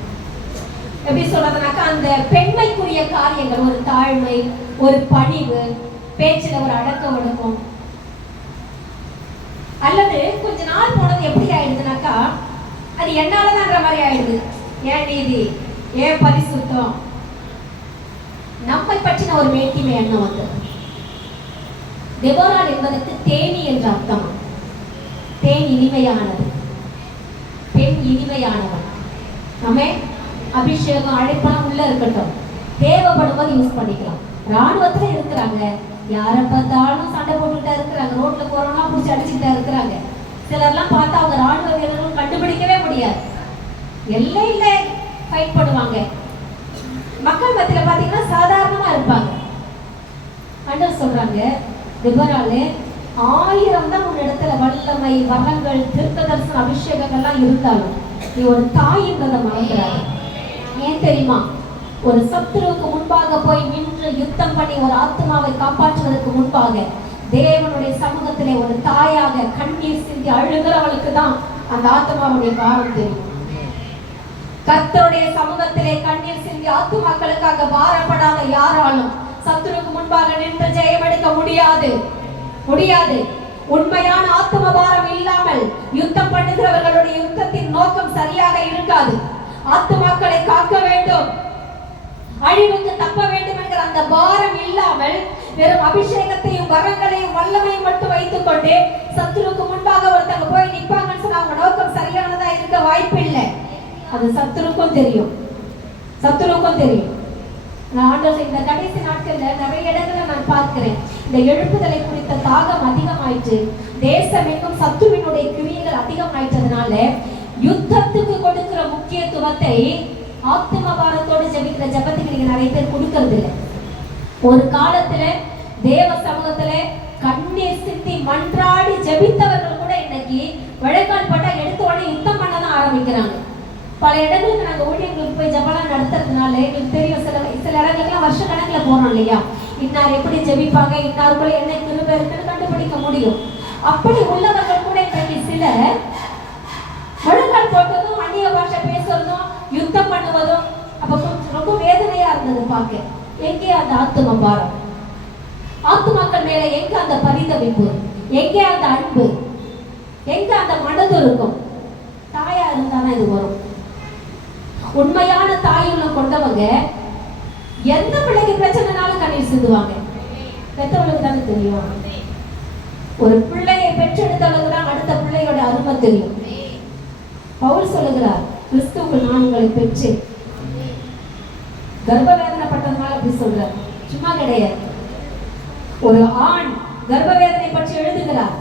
எப்படி சொல்றதுனாக்கா, அந்த பெண்மைக்குரிய காரியங்கள், ஒரு தாழ்மை, ஒரு பணிவு, பேச்சுல ஒரு அடக்க ஒடுக்கம், அல்லது கொஞ்ச நாள் போனது எப்படி ஆயிடுதுனாக்கா அது என்னாலதான்ற மாதிரி ஆயிடுது. ஏன் நீதி, ஏன் பரிசுத்தம், நம்மை பற்றின ஒரு மேட்டிமை எண்ணம் வந்து. தெபோராள் என்பதற்கு தேனி என்ற அர்த்தம். தேன் இனிமையானது, பெண் இனிமையானவன். நம்ம அபிஷேகம் அழைப்பெல்லாம் உள்ள இருக்கட்டும், தேவைப்படும் போது யூஸ் பண்ணிக்கலாம். ராணுவத்துல இருக்கிறாங்க, யாரை பார்த்தாலும் சண்டை போட்டுக்கிட்டா இருக்கிறாங்க, ரோட்ல போறோம்னா பிடிச்சி அடிச்சுக்கிட்டா இருக்கிறாங்க. சிலர்லாம் பார்த்தா அவங்க ராணுவ வீரர்களும் கண்டுபிடிக்கவே முடியாது. எல்லையில ஃபைட் பண்ணுவாங்க. மக்கள் மத்தியில பாத்தீங்கன்னா சாதாரணமா இருப்பாங்க. ஆண்டவர் சொல்றாங்க, தெபோராளே 1000 தான் உன் இடத்துல வல்லமை, வரங்கள், தீர்க்கதரிசன அபிஷேகங்கள்லாம் இருந்தாலும் நீ ஒரு தாயின்றதை மறந்துடாத. ஏன் தெரியுமா? ஒரு சத்துருவுக்கு முன்பாக போய் நின்று யுத்தம் பண்ணி ஒரு ஆத்மாவை காப்பாற்றுவதற்கு முன்பாக தேவனுடைய சமூகத்திலே ஒரு தாயாக கண்ணீர் சிந்தி அழுகிறவளுக்கு தான் அந்த ஆத்மாவுடைய பாரம் தெரியும். கர்த்தருடைய சமூகத்திலே கண்ணீர் சிந்தி ஆத்துமாக்களுக்காக பாரப்படாத யாராலும் சத்துருக்கு முன்பாக நின்று ஜெயம் எடுக்க முடியாது. உண்மையான ஆத்ம பாரம் இல்லாமல் யுத்தம் பண்ணுகிறவர்களுடைய யுத்தத்தின் நோக்கம் சரியாக இருக்காது. ஆத்துமாக்களை காக்க வேண்டும், அழிவுக்கு தப்ப வேண்டும் என்கிற அந்த பாரம் இல்லாமல் வெறும் அபிஷேகத்தையும் வரங்களையும் வல்லமையும் மட்டும் வைத்துக் கொண்டு சத்துருக்கு முன்பாக ஒருத்தங்க போய் நிற்பாங்கன்னு சொன்னா அவங்க நோக்கம் சரியானதா இருக்க வாய்ப்பில்லை. அது சத்துருக்கும் தெரியும். நான் ஆண்டவர் இந்த கடைசி நாட்கள்ல நிறைய இடங்களை நான் பார்க்கிறேன். இந்த எழுப்புதலை குறித்த தாகம் அதிகமாயிற்று. தேசம் எங்கும் சத்துருவினுடைய கிரியைகள் அதிகமாயிட்டதுனால யுத்தத்துக்கு கொடுக்கிற முக்கியத்துவத்தை ஆத்ம பாரத்தோடு ஜெபிக்கிற ஜெபத்துக்கு நீங்க நிறைய பேர் கொடுக்கறது இல்லை. ஒரு காலத்துல தேவ சமூகத்துல கண்ணீர் சிந்தி மன்றாடி ஜெபித்தவர்கள் கூட இன்னைக்கு வழக்கால் பட்டா எடுத்த உடனே யுத்தம் பண்ணதான் ஆரம்பிக்கிறாங்க. பல இடங்களுக்கு நாங்க ஊழியர்களுக்கு போய் ஜெபலாம் நடத்துறதுனால எங்களுக்கு தெரியும். சில இடங்களுக்குலாம் வருஷ கணக்கில் போறோம் இல்லையா, இன்னார் எப்படி ஜெபிப்பாங்க, இன்னாருக்குள்ள என்ன கிருபை இருக்குன்னு கண்டுபிடிக்க முடியும். அப்படி உள்ளவர்கள் கூட இன்னைக்கு சில முழங்கால் போட்டதும் அந்நிய பாஷை பேசுறதும் யுத்தம் பண்ணுவதும் அப்ப ரொம்ப வேதனையா இருந்தது பார்க்க. எங்கே அந்த ஆத்தும பாரம்? ஆத்துமாக்கள் மேல எங்க அந்த பரிதவிப்பு, எங்கே அந்த அன்பு, எங்க அந்த மனது இருக்கும்? தாயா இருந்தாதான் இது வரும். உண்மையான தாயுள்ள கொண்டவங்க எந்த பிள்ளைக்கு பிரச்சனைனாலும் கண்ணீர் சிந்துவாங்க. பெற்றவங்களுக்கு தானே தெரியும். ஒரு பிள்ளையை பெற்றெடுத்தவங்களுக்கு தான் அடுத்த பிள்ளையோட அருமை தெரியும். பவுல் சொல்லுகிறார், கிறிஸ்துவுக்குள் நான் உங்களை பெற்று கர்ப்ப வேதனைப்பட்டதுனால அப்படி சொல்றார், சும்மா கிடையாது. ஒரு ஆண் கர்ப்ப வேதனை பற்றி எழுதுகிறார்.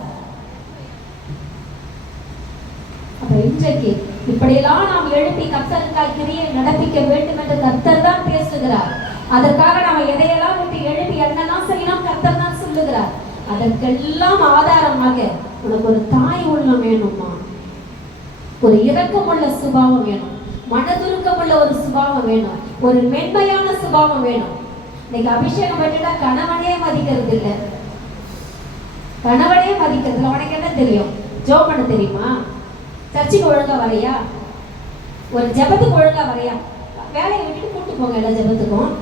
அப்ப இன்றைக்கு இப்படியெல்லாம் நாம் எழுப்பி கர்த்தருக்காய் கிரியை நடப்பிக்க வேண்டும் என்று கர்த்தர் தான் பேசுகிறார். அதற்காக நாம எதையெல்லாம் விட்டு எழுப்பி என்னெல்லாம் செய்யலாம் கர்த்தர் தான் சொல்லுகிறார். அதற்கெல்லாம் ஆதாரமாக உனக்கு ஒரு தாய் உள்ளம் வேணுமா, ஒரு இரக்கமுள்ள சுபாவம் வேணும், மனதுருக்கமுள்ள ஒரு சுபாவம் வேணும், ஒரு மென்மையான சுபாவம் வேணும். இன்னைக்கு அபிஷேகம் பெற்றுட்டா கணவனே மதிக்கிறது இல்லை. உனக்கு என்ன தெரியும்? ஜோம் பண்ண தெரியுமா? சர்ச்சுக்கு ஒழுங்கா வரையா? ஒரு ஜெபத்துக்கு ஒழுங்கா வரையா? வேலையை விட்டுட்டு கூட்டு போங்க எல்லா ஜெபத்துக்கும்.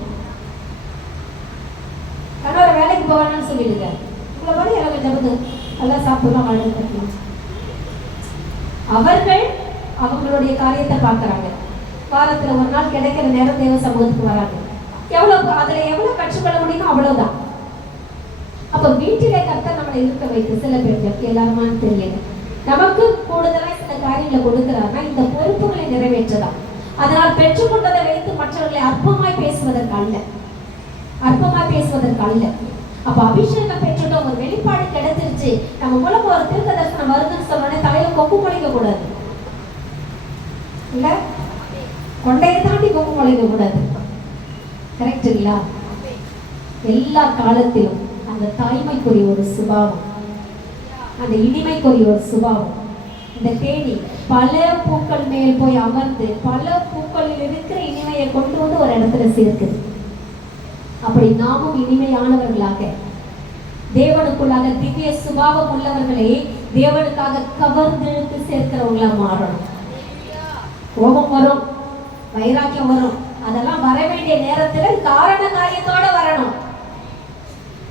கணவரை வேலைக்கு போவான்னு சொல்லிடுங்க. உங்களை மாதிரி எல்லாமே ஜெபத்துக்கு நல்லா சாப்பிடலாம், வாழ்க்கை கட்டணும். அவர்கள் அவங்களுடைய காரியத்தை பார்க்கறாங்க. வாரத்துல ஒரு நாள் கிடைக்கிற நேரம் தேவ சமூகத்துக்கு வராங்க. அதுல எவ்வளவு கற்றுக்கொள்ள முடியுமோ அவ்வளவுதான். அப்ப வீட்டிலே கர்த்தர் நம்மளை இருக்க வைத்து சில பேருக்கு எல்லாருமான்னு தெரியல, நமக்கு கூடுதலா சில காரியங்களை கொடுக்கிறாருன்னா இந்த பொறுப்புகளை நிறைவேற்றதான். அதனால் பெற்றுக்கொண்டதை வைத்து மற்றவர்களை அற்பமாய் பேசுவதற்கு அல்ல. அப்ப அபிஷேகம் பெற்றுட்டோம், ஒரு வெளிப்பாடு கிடைச்சிருச்சு, நம்ம மூலமா ஒரு தீர்க்க தரிசனம் வருதுன்னு சொன்னோடனே தலையில கொம்பு முளைக்க கூடாது. இல்ல, கொண்டையை தாண்டி கொம்பு முளைக்க கூடாது. கரெக்டுங்களா? எல்லா காலத்திலும் அந்த தாய்மைக்குரிய ஒரு சுபாவம், அந்த இனிமைக்குரிய ஒரு சுபாவம். இந்த தேனி பல பூக்கள் மேல் போய் அமர்ந்து பல பூக்களில் இருக்கிற இனிமையை கொண்டு வந்து ஒரு இடத்துல சேர்க்குது. அப்படி நாமும் இனிமையானவர்களாக தேவனுக்குள்ளாக திவ்ய சுபாவம் உள்ளவர்களை தேவனுக்காக கவர்ந்தெழுத்து சேர்க்கிறவங்களா மாறணும். கோபம் வரும், வைராக்கியம் வரும், அதெல்லாம் வர வேண்டிய நேரத்துல காரண காரியத்தோட வரணும்.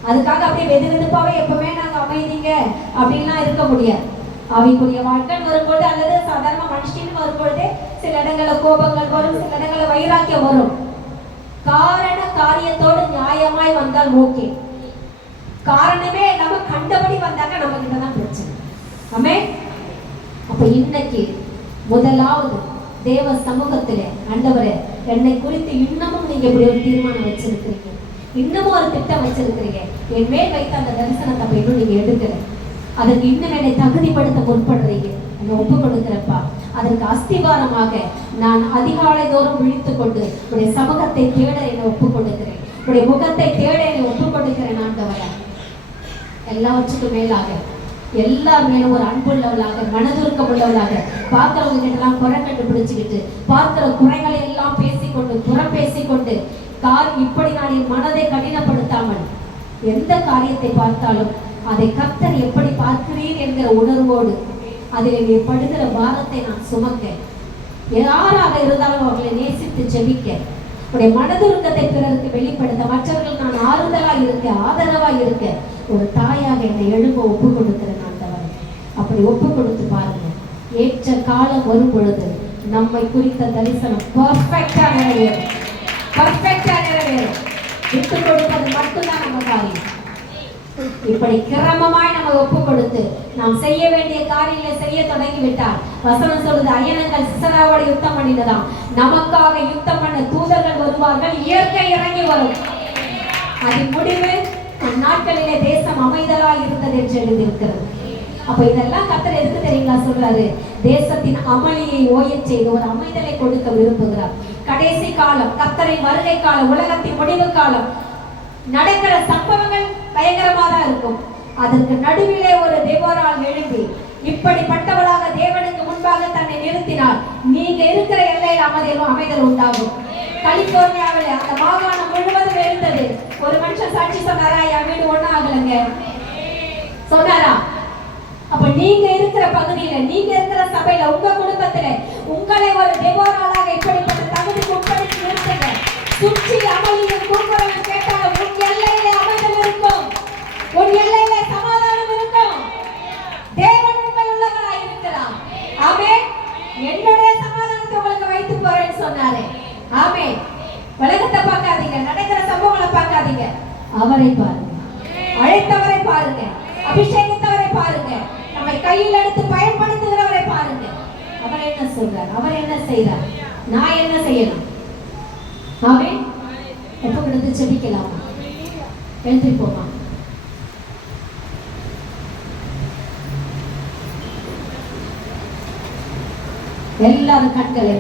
அதுக்காக அப்படியே வெது வெதுப்பாவே எப்பவுமே நாங்க அமைதிங்க அப்படின்லாம் இருக்க முடியாது. அவைக்குரிய வாழ்க்கைன்னு வரும்பொழுது அல்லது சாதாரண மனுஷன்னு வரும்பொழுது சில இடங்கள்ல கோபங்கள் வரும், சில இடங்கள்ல வைராக்கியம் வரும். காரண காரியத்தோடு நியாயமாய் வந்தால் ஓகே. காரணமே இல்லாம கண்டபடி வந்தாங்க நம்ம கிட்டதான் பிரச்சனை. ஆமென். அப்ப இன்னைக்கு முதலாவது தேவ சமூகத்துல ஆண்டவரே என்னை குறித்து இன்னமும் நீங்க இப்படி ஒரு தீர்மானம் வச்சிருக்கிறீங்க, இன்னமும் ஒரு திட்டம் வச்சிருக்கிறீங்க, என் மேல் வைத்த அந்த தரிசனத்தை இன்னும் நீங்க எடுக்கல. அதற்கு இன்னும் என்னை தகுதிப்படுத்த முற்படுறீங்க, என்னை ஒப்பு கொடுக்கிறப்பா. அதற்கு அஸ்திவாரமாக நான் அதிகாலை தோறும் விழித்துக் கொண்டு உடைய சமூகத்தை தேட என்னை ஒப்பு கொடுக்கிறேன், உடைய முகத்தை தேட என்னை ஒப்பு கொடுக்கிறேன் ஆண்டவரே. எல்லாவற்றுக்கும் மேலாக எல்லார் மேலும் ஒரு அன்புள்ளவளாக, மனதுருக்கம் உள்ளவளாக, பார்க்கிறவங்க கிட்ட எல்லாம் குறை கண்டுபிடிச்சுக்கிட்டு, பார்க்கிற குறைகளை எல்லாம் பேசிக்கொண்டு, புறம் பேசிக்கொண்டு, இப்படி நான் என் மனதை கடினப்படுத்தாமல் எந்த காரியத்தை பார்த்தாலும் அதை கர்த்தர் எப்படி பார்க்கிறீர் என்கிற உணர்வோடு அதில் நீ படுகிற பாரத்தை நான் சுமக்க, யாராக இருந்தாலும் அவர்களை நேசித்து ஜெபிக்க, உடைய மனதுருக்கத்தை பிறருக்கு வெளிப்படுத்த, மற்றவர்கள் நான் ஆறுதலா இருக்க, ஆதரவா இருக்க ஒரு தாயாக என்னை எழுப்ப ஒப்பு கொடுக்கிறேன் ஆண்டவரே. அப்படி ஒப்பு கொடுத்து பாருங்க, ஏற்ற காலம் வரும் பொழுது நம்மை குறித்த தரிசனம் பர்ஃபெக்டா நிறைவேறும், பர்ஃபெக்டா நிறைவேறும். விட்டு கொடுப்பது மட்டும்தான் நம்ம காரியம். இப்படி கிரமமாய் நம்ம ஒப்பு கொடுத்து நாம் செய்ய வேண்டிய காரியங்களை செய்ய தொடங்கிவிட்டால், வசனம் சொல்லுது, அயனங்கள் சிசராவோட யுத்தம் பண்ணினதாம், நமக்காக யுத்தம் பண்ண தூதர்கள் வருவார்கள், இயற்கை இறங்கி வரும். அதன் முடிவு நாட்களிலே தேசம் அமைதலாய் இருந்தது என்று எழுதியிருக்கிறது. அப்ப இதெல்லாம் கர்த்தர் எதுக்கு தெரியுங்களா சொல்றாரு? தேசத்தின் அமளியை ஓயச் செய்து ஒரு அமைதலை கொடுக்க விரும்புகிறார். கடைசி காலம், கர்த்தரின் வருகை காலம், உலகத்தின் முடிவு காலம், நடக்கிற சம்பவங்கள் பயங்கரமா தான் இருக்கும். அதற்கு நடுவிலே ஒரு தேவரால் எழுப்பி இப்படிப்பட்டவளாக தேவனுக்கு முன்பாக தன்னை நிறுத்தினார். நீங்க இருக்கிற எல்லையில் அமைதல் உண்டாகும். கலிபோர்னியாவில் அந்த மாகாணம் முழுவதும் இருந்தது. ஒரு மனுஷன் சாட்சி சொன்னாரா, என் வீடு ஒண்ணும் ஆகலங்க சொன்னாரா? அப்ப நீங்க இருக்கிற பகுதியில, நீங்க இருக்கிற சபையில, உங்க குடும்பத்துல உங்களை ஒரு தேவராளாக இப்படிப்பட்ட தகுதிக்கு உட்படுத்தி நிறுத்துங்க. சுற்றி அமளியும் கூக்குரலும் கேட்டாலும் உன் எல்லையிலே அமைதல் இருக்கும், உன் எல்லையிலே சமாதானம் இருக்கும். தேவன் உண்மை உள்ளவராய் இருக்கிறார். ஆமென். என்னுடைய சமாதானத்தை உங்களுக்கு வைத்து போறேன்னு சொன்னாரே. ஆமென். உலகத்தை பார்க்காதீங்க, நடக்கிற சம்பவங்களை பார்க்காதீங்க, அவரை பாருங்க, அழைத்தவரை பாருங்க, அபிஷேகித்தவரை பாருங்க, நம்மை கையில் எடுத்து பயன்படுத்துகிறவரை பாருங்க. அவர் என்ன சொல்றார், அவர் என்ன செய்றார், நான் என்ன செய்யணும்? ஆமென். ஒப்பு கொடுத்து ஜெபிக்கலாமா? எழுதி போமா. எல்லாரும் கண்களை